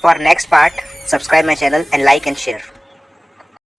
For next part, subscribe my channel and like and share.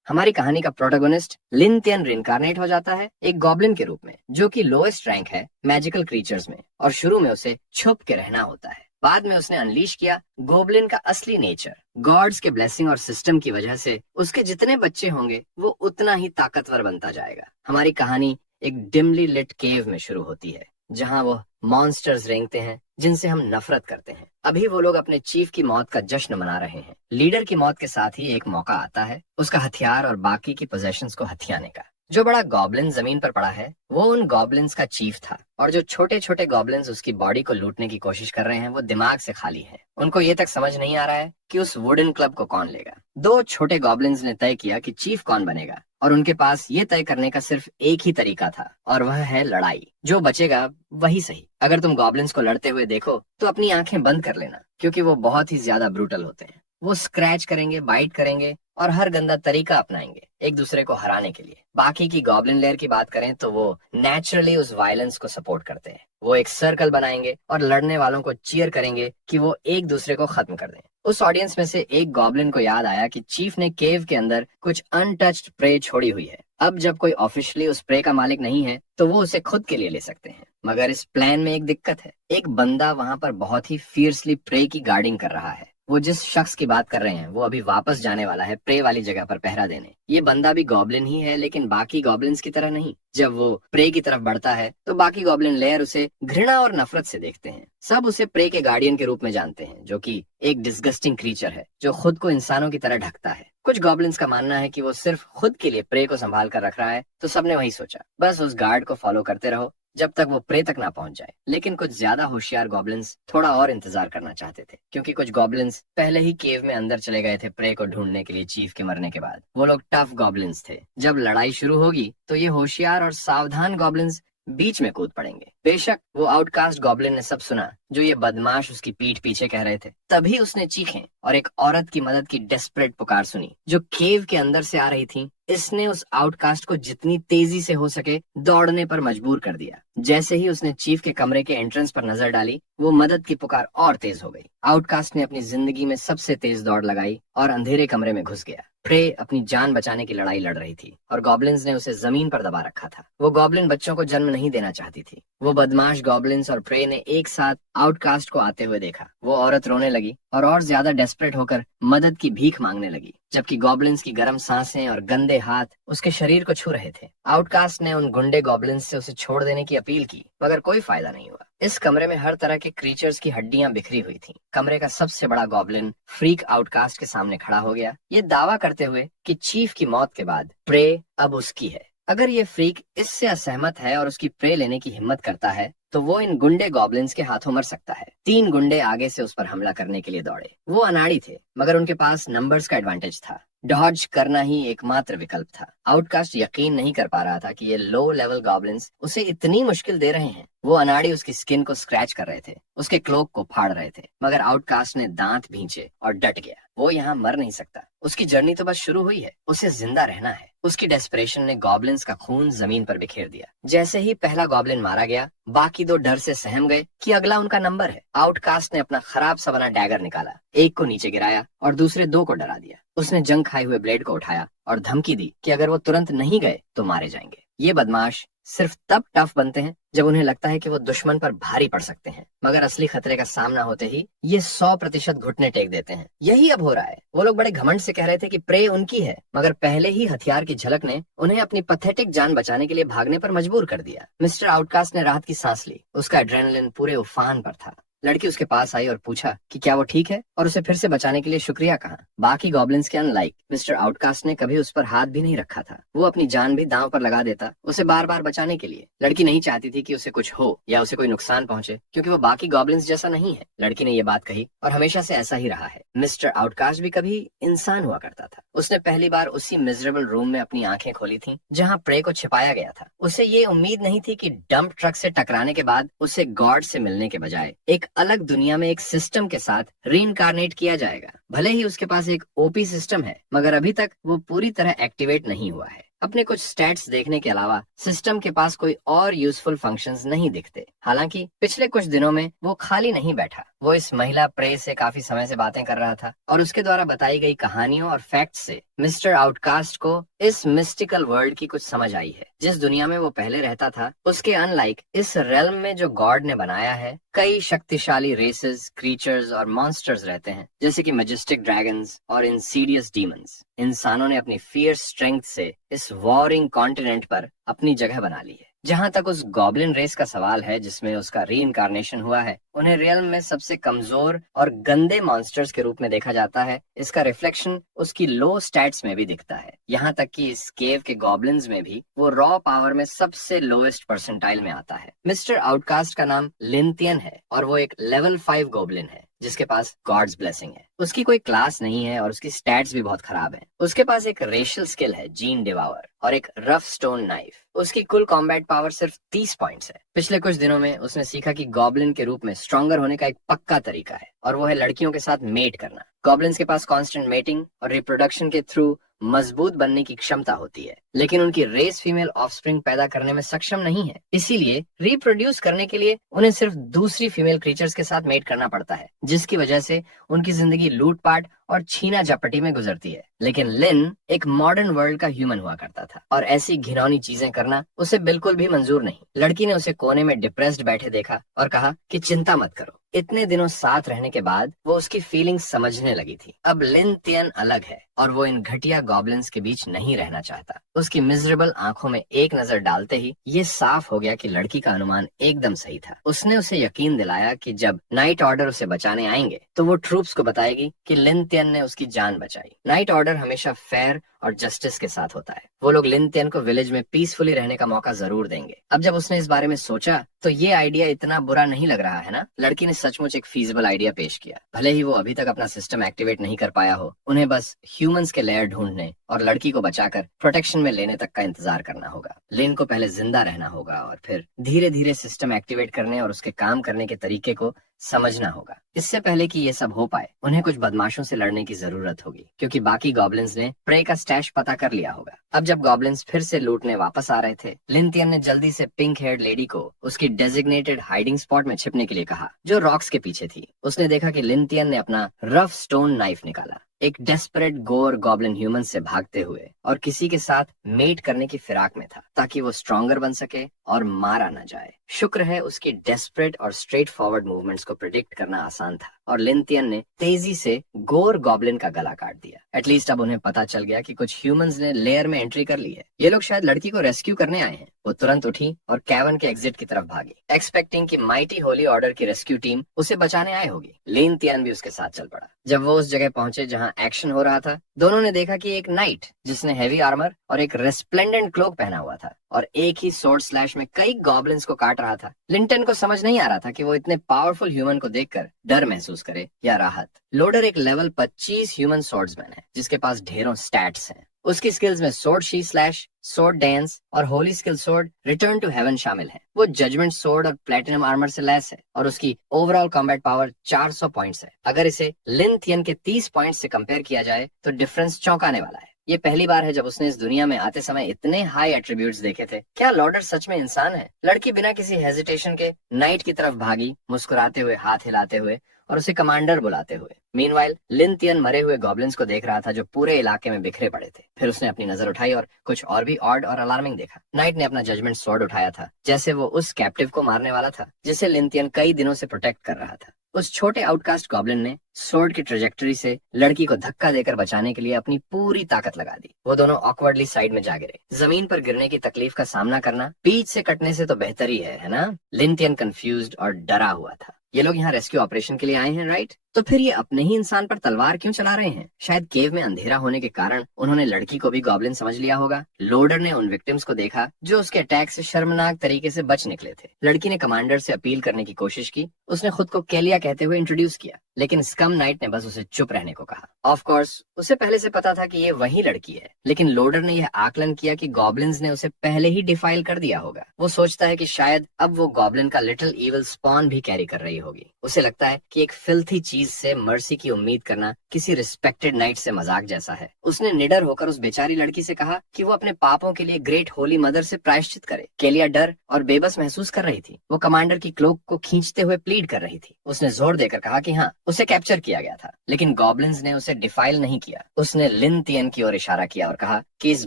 हमारी कहानी का protagonist लिन तियन रिइंकार्नेट हो जाता है एक गॉब्लिन के रूप में, जो कि लोएस्ट रैंक है मैजिकल क्रीचर्स में, और शुरू में उसे छुप के रहना होता है। बाद में उसने अनलीश किया गोब्लिन का असली नेचर। गॉड्स के ब्लेसिंग और सिस्टम की वजह से उसके जितने बच्चे होंगे वो उतना ही ताकतवर बनता जाएगा। हमारी कहानी एक डिमली लिट केव में शुरू होती है, जहाँ वो मॉन्स्टर्स रेंगते हैं जिनसे हम नफरत करते हैं। अभी वो लोग अपने चीफ की मौत का जश्न मना रहे हैं। लीडर की मौत के साथ ही एक मौका आता है उसका हथियार और बाकी की पोजेशंस को हथियाने का। जो बड़ा गॉब्लिन जमीन पर पड़ा है वो उन गॉब्लिन्स का चीफ था, और जो छोटे छोटे गॉब्लिन्स उसकी बॉडी को लूटने की कोशिश कर रहे हैं वो दिमाग से खाली हैं। उनको ये तक समझ नहीं आ रहा है कि उस वुडन क्लब को कौन लेगा। दो छोटे गॉब्लिन्स ने तय किया कि चीफ कौन बनेगा, और उनके पास ये तय करने का सिर्फ एक ही तरीका था, और वह है लड़ाई। जो बचेगा वही सही। अगर तुम गॉब्लिन्स को लड़ते हुए देखो तो अपनी आंखें बंद कर लेना, क्योंकि वो बहुत ही ज्यादा ब्रूटल होते हैं। वो स्क्रैच करेंगे, बाइट करेंगे और हर गंदा तरीका अपनाएंगे एक दूसरे को हराने के लिए। बाकी की गॉब्लिन लेयर की बात करें तो वो नेचुरली उस वायलेंस को सपोर्ट करते हैं। वो एक सर्कल बनाएंगे और लड़ने वालों को चीयर करेंगे कि वो एक दूसरे को खत्म कर दें। उस ऑडियंस में से एक गॉब्लिन को याद आया कि चीफ ने केव के अंदर कुछ अनटच्ड प्रे छोड़ी हुई है। अब जब कोई ऑफिशियली उस प्रे का मालिक नहीं है तो वो उसे खुद के लिए ले सकते हैं। मगर इस प्लान में एक दिक्कत है। एक बंदा वहां पर बहुत ही फियर्सली प्रे की गार्डिंग कर रहा है। वो जिस शख्स की बात कर रहे हैं वो अभी वापस जाने वाला है प्रे वाली जगह पर पहरा देने। ये बंदा भी गॉब्लिन ही है, लेकिन बाकी गॉब्लिन्स की तरह नहीं। जब वो प्रे की तरफ बढ़ता है तो बाकी गॉब्लिन लेयर उसे घृणा और नफरत से देखते हैं। सब उसे प्रे के गार्डियन के रूप में जानते हैं, जो कि एक डिस्गस्टिंग क्रीचर है जो खुद को इंसानों की तरह ढकता है। कुछ गॉब्लिन्स का मानना है कि वो सिर्फ खुद के लिए प्रे को संभाल कर रख रहा है, तो सबने वही सोचा, बस उस गार्ड को फॉलो करते रहो जब तक वो प्रे तक ना पहुंच जाए। लेकिन कुछ ज्यादा होशियार गॉब्लिन्स थोड़ा और इंतजार करना चाहते थे, क्योंकि कुछ गॉब्लिन्स पहले ही केव में अंदर चले गए थे प्रे को ढूंढने के लिए चीफ के मरने के बाद। वो लोग टफ गॉब्लिन्स थे। जब लड़ाई शुरू होगी तो ये होशियार और सावधान गॉब्लिन्स बीच में कूद पड़ेंगे। बेशक वो आउटकास्ट गॉब्लिन ने सब सुना जो ये बदमाश उसकी पीठ पीछे कह रहे थे। तभी उसने चीखें और एक औरत की मदद की डेस्परेट पुकार सुनी जो केव के अंदर से आ रही थी। इसने उस आउटकास्ट को जितनी तेजी से हो सके दौड़ने पर मजबूर कर दिया। जैसे ही उसने चीफ के कमरे के एंट्रेंस पर नजर डाली, वो मदद की पुकार और तेज हो गई। आउटकास्ट ने अपनी जिंदगी में सबसे तेज दौड़ लगाई और अंधेरे कमरे में घुस गया। प्रे अपनी जान बचाने की लड़ाई लड़ रही थी और गॉब्लिन्स ने उसे जमीन पर दबा रखा था। वो गॉब्लिन बच्चों को जन्म नहीं देना चाहती थी। वो बदमाश गॉब्लिन्स और प्रे ने एक साथ आउटकास्ट को आते हुए देखा। वो औरत रोने लगी और ज्यादा डेस्परेट होकर मदद की भीख मांगने लगी, जबकि गॉब्लिन्स की गर्म सांसें और गंदे हाथ उसके शरीर को छू रहे थे। आउटकास्ट ने उन गुंडे गॉब्लिन्स से उसे छोड़ देने की अपील की, मगर कोई फायदा नहीं हुआ। इस कमरे में हर तरह के क्रीचर्स की हड्डियां बिखरी हुई थीं। कमरे का सबसे बड़ा गॉब्लिन फ्रीक आउटकास्ट के सामने खड़ा हो गया, ये दावा करते हुए कि चीफ की मौत के बाद प्रे अब उसकी है। अगर ये फ्रीक इससे असहमत है और उसकी प्रे लेने की हिम्मत करता है तो वो इन गुंडे गॉब्लिन्स के हाथों मर सकता है। 3 गुंडे आगे से उस पर हमला करने के लिए दौड़े। वो अनाड़ी थे, मगर उनके पास नंबर्स का एडवांटेज था। डॉज करना ही एकमात्र विकल्प था। आउटकास्ट यकीन नहीं कर पा रहा था कि ये लो लेवल गॉब्लिन्स उसे इतनी मुश्किल दे रहे हैं। वो अनाड़ी उसकी स्किन को स्क्रैच कर रहे थे, उसके क्लोक को फाड़ रहे थे, मगर आउटकास्ट ने दांत भींचे और डट गया। वो यहाँ मर नहीं सकता। उसकी जर्नी तो बस शुरू हुई है, उसे जिंदा रहना है। उसकी डेस्परेशन ने गॉब्लिन्स का खून जमीन पर बिखेर दिया। जैसे ही पहला गॉब्लिन मारा गया, बाकी 2 डर से सहम गए कि अगला उनका नंबर है। आउटकास्ट ने अपना खराब सा बना डैगर निकाला, एक को नीचे गिराया और दूसरे 2 को डरा दिया। उसने जंग खाए हुए ब्लेड को उठाया और धमकी दी कि अगर वो तुरंत नहीं गए तो मारे जाएंगे। ये बदमाश सिर्फ तब टफ बनते हैं जब उन्हें लगता है कि वो दुश्मन पर भारी पड़ सकते हैं, मगर असली खतरे का सामना होते ही ये 100% घुटने टेक देते हैं। यही अब हो रहा है। वो लोग बड़े घमंड से कह रहे थे कि प्रे उनकी है, मगर पहले ही हथियार की झलक ने उन्हें अपनी पथेटिक जान बचाने के लिए भागने पर मजबूर कर दिया। मिस्टर आउटकास्ट ने राहत की सांस ली। उसका एड्रेनलिन पूरे उफान पर था। लड़की उसके पास आई और पूछा कि क्या वो ठीक है और उसे फिर से बचाने के लिए शुक्रिया कहा। बाकी गॉब्लिन्स के अनलाइक मिस्टर आउटकास्ट ने कभी उस पर हाथ भी नहीं रखा था। वो अपनी जान भी दांव पर लगा देता उसे बार बार बचाने के लिए। लड़की नहीं चाहती थी कि उसे कुछ हो या उसे कोई नुकसान पहुंचे, क्योंकि वो बाकी गॉब्लिन्स जैसा नहीं है। लड़की ने ये बात कही और हमेशा से ऐसा ही रहा है। मिस्टर आउटकास्ट भी कभी इंसान हुआ करता था। उसने पहली बार उसी मिजरेबल रूम में अपनी आंखें खोली थी जहाँ प्रे को छिपाया गया था। उसे ये उम्मीद नहीं थी कि डंप ट्रक से टकराने के बाद उसे गॉड से मिलने के बजाय एक अलग दुनिया में एक सिस्टम के साथ रीइंकार्नेट किया जाएगा। भले ही उसके पास एक ओपी सिस्टम है, मगर अभी तक वो पूरी तरह एक्टिवेट नहीं हुआ है। अपने कुछ स्टैट्स देखने के अलावा सिस्टम के पास कोई और यूजफुल फंक्शंस नहीं दिखते। हालांकि पिछले कुछ दिनों में वो खाली नहीं बैठा। वो इस महिला प्रे से काफी समय से बातें कर रहा था और उसके द्वारा बताई गई कहानियों और फैक्ट्स से मिस्टर आउटकास्ट को इस मिस्टिकल वर्ल्ड की कुछ समझ आई है। जिस दुनिया में वो पहले रहता था उसके अनलाइक इस रेल्म में जो गॉड ने बनाया है, कई शक्तिशाली रेसेस, क्रीचर्स और मॉन्स्टर्स रहते हैं, जैसे कि मैजेस्टिक ड्रैगन्स और इंसीडियस डीमंस। इंसानों ने अपनी फियर्स स्ट्रेंथ से इस वॉरिंग कॉन्टिनेंट पर अपनी जगह बना ली है। जहां तक उस गॉब्लिन रेस का सवाल है जिसमें उसका रीइंकार्नेशन हुआ है, उन्हें रियल में सबसे कमजोर और गंदे मॉन्स्टर्स के रूप में देखा जाता है। इसका रिफ्लेक्शन उसकी लो स्टैट्स में भी दिखता है। यहाँ तक कि इस केव के गॉब्लिन्स में भी वो रॉ पावर में सबसे लोएस्ट परसेंटाइल में आता है। मिस्टर आउटकास्ट का नाम लिंथियन है और वो एक लेवल 5 गॉब्लिन है जिसके पास गॉड्स ब्लेसिंग है। उसकी कोई क्लास नहीं है और उसकी स्टैट्स भी बहुत खराब है। उसके पास एक रेशियल स्किल है, जीन डिवावर, और एक रफ स्टोन नाइफ। उसकी कुल कॉम्बैट पावर सिर्फ 30 पॉइंट्स है। पिछले कुछ दिनों में उसने सीखा कि गॉब्लिन के रूप में स्ट्रॉन्गर होने का एक पक्का तरीका है और वो है लड़कियों के साथ मेट करना। गॉब्लिन्स के पास कांस्टेंट मेटिंग और रिप्रोडक्शन के थ्रू मजबूत बनने की क्षमता होती है, लेकिन उनकी रेस फीमेल ऑफस्प्रिंग पैदा करने में सक्षम नहीं है। इसीलिए रिप्रोड्यूस करने के लिए उन्हें सिर्फ दूसरी फीमेल क्रीचर्स के साथ मेट करना पड़ता है, जिसकी वजह से उनकी जिंदगी लूटपाट और छीना झपटी में गुजरती है। लेकिन लिन एक मॉडर्न वर्ल्ड का ह्यूमन हुआ करता था और ऐसी घिनौनी चीजें करना उसे बिल्कुल भी मंजूर नहीं। लड़की ने उसे कोने में डिप्रेस्ड बैठे देखा और कहा कि चिंता मत करो। इतने दिनों साथ रहने के बाद वो उसकी फीलिंग्स समझने लगी थी। अब लिन तियन अलग है और वो इन घटिया गॉब्लिन्स के बीच नहीं रहना चाहता। उसकी मिजरेबल आंखों में एक नजर डालते ही ये साफ हो गया कि लड़की का अनुमान एकदम सही था। उसने उसे यकीन दिलाया कि जब नाइट ऑर्डर उसे बचाने आएंगे तो वो ट्रूप्स को बताएगी कि लिन तियन ने उसकी जान बचाई। नाइट ऑर्डर हमेशा फेयर और जस्टिस के साथ होता है। वो लोग लिन तियन को विलेज में पीसफुली रहने का मौका जरूर देंगे। अब जब उसने इस बारे में सोचा तो ये आइडिया इतना बुरा नहीं लग रहा है ना। लड़की ने सचमुच एक फीजिबल आइडिया पेश किया। भले ही वो अभी तक अपना सिस्टम एक्टिवेट नहीं कर पाया हो, उन्हें बस ह्यूमंस के लेयर ढूंढने और लड़की को बचाकर प्रोटेक्शन में लेने तक का इंतजार करना होगा। लिन को पहले जिंदा रहना होगा और फिर धीरे धीरे सिस्टम एक्टिवेट करने और उसके काम करने के तरीके को समझना होगा। इससे पहले कि ये सब हो पाए उन्हें कुछ बदमाशों से लड़ने की जरूरत होगी, क्योंकि बाकी गॉब्लिन्स ने प्रे का स्टैश पता कर लिया होगा। अब जब गॉब्लिन्स फिर से लूटने वापस आ रहे थे, लिन तियन ने जल्दी से पिंक हेयर्ड लेडी को उसकी डेजिग्नेटेड हाइडिंग स्पॉट में छिपने के लिए कहा, जो रॉक्स के पीछे थी। उसने देखा कि लिन तियन ने अपना रफ स्टोन नाइफ निकाला। एक डेस्परेट गोर गॉब्लिन ह्यूमन से भागते हुए और किसी के साथ मेट करने की फिराक में था, ताकि वो स्ट्रॉन्गर बन सके और मारा न जाए। शुक्र है उसकी डेस्परेट और स्ट्रेट फॉरवर्ड मूवमेंट्स को प्रिडिक्ट करना आसान था और लिन तियन ने तेजी से गोर गॉब्लिन का गला काट दिया। एटलीस्ट अब उन्हें पता चल गया कि कुछ ह्यूमंस ने लेयर में एंट्री कर ली है। ये लोग शायद लड़की को रेस्क्यू करने आए हैं। वो तुरंत उठी और कैवन के एग्जिट की तरफ भागी, एक्सपेक्टिंग कि माइटी होली ऑर्डर की रेस्क्यू टीम उसे बचाने आए होगी। लिन तियन भी उसके साथ चल पड़ा। जब वो उस जगह पहुंचे जहां एक्शन हो रहा था, दोनों ने देखा कि एक नाइट जिसने हेवी आर्मर और एक रेस्प्लेंडेंट क्लोक पहना हुआ था और एक ही स्वॉर्ड स्लैश में कई गॉब्लिन्स को काट रहा था। लिंटन को समझ नहीं आ रहा था कि वो इतने पावरफुल ह्यूमन को देखकर डर महसूस करे या राहत। लोडर एक लेवल 25 ह्यूमन स्वॉर्ड्समैन है जिसके पास ढेरों स्टैट्स हैं। उसकी स्किल्स में sword she slash, sword dance और holy skill sword return to heaven शामिल है। वो जजमेंट सोर्ड और प्लेटिनम आर्मर से लैस है और उसकी ओवरऑल कॉम्बैट पावर 400 पॉइंट्स है। अगर इसे लिन थियन के 30 पॉइंट्स से कंपेयर किया जाए तो डिफरेंस चौंकाने वाला है। ये पहली बार है जब उसने इस दुनिया में आते समय इतने हाई एट्रीब्यूट्स देखे थे। क्या लॉर्डर सच में इंसान है? लड़की बिना किसी हेजिटेशन के नाइट की तरफ भागी, मुस्कुराते हुए, हाथ हिलाते हुए और उसे कमांडर बुलाते हुए। मीनवाइल लिन तियन मरे हुए गॉब्लिन्स को देख रहा था जो पूरे इलाके में बिखरे पड़े थे। फिर उसने अपनी नजर उठाई और कुछ और भी ऑड और अलार्मिंग देखा। नाइट ने अपना जजमेंट स्वॉर्ड उठाया था, जैसे वो उस कैप्टिव को मारने वाला था जिसे लिन तियन कई दिनों से प्रोटेक्ट कर रहा था। उस छोटे आउटकास्ट गॉब्लिन ने स्वॉर्ड की ट्रेजेक्टरी से लड़की को धक्का देकर बचाने के लिए अपनी पूरी ताकत लगा दी। वो दोनों ऑकवर्डली साइड में जा गिरे। जमीन पर गिरने की तकलीफ का सामना करना बीच से कटने से तो बेहतर ही है ना? लिन तियन कंफ्यूज्ड और डरा हुआ था। ये लोग यहाँ रेस्क्यू ऑपरेशन के लिए आए हैं, राइट? तो फिर ये अपने ही इंसान पर तलवार क्यों चला रहे हैं? शायद केव में अंधेरा होने के कारण उन्होंने लड़की को भी गॉब्लिन समझ लिया होगा। लोडर ने उन विक्टिम्स को देखा जो उसके अटैक से शर्मनाक तरीके से बच निकले थे। लड़की ने कमांडर से अपील करने की कोशिश की। उसने खुद को केलिया कहते हुए इंट्रोड्यूस किया, लेकिन स्कम नाइट ने बस उसे चुप रहने को कहा। ऑफ कोर्स उसे पहले से पता था कि ये वही लड़की है, लेकिन लोडर ने यह आकलन किया कि गॉब्लिन्स ने उसे पहले ही डिफाइल कर दिया होगा। वो सोचता है कि शायद अब वो गॉब्लिन का लिटिल इविल स्पॉन भी कैरी कर रही होगी। उसे लगता है कि एक फिल्थी चीज चीज से मर्सी की उम्मीद करना किसी रिस्पेक्टेड नाइट से मजाक जैसा है। उसने निडर होकर उस बेचारी लड़की से कहा कि वो अपने पापों के लिए ग्रेट होली मदर से प्रायश्चित करे। केलिया डर और बेबस महसूस कर रही थी। वो कमांडर की क्लोक को खींचते हुए प्लीड कर रही थी। उसने जोर देकर कहा कि हाँ, उसे कैप्चर किया गया था, लेकिन गॉब्लिन्स ने उसे डिफाइल नहीं किया। उसने लिन तियन की ओर इशारा किया और कहा कि इस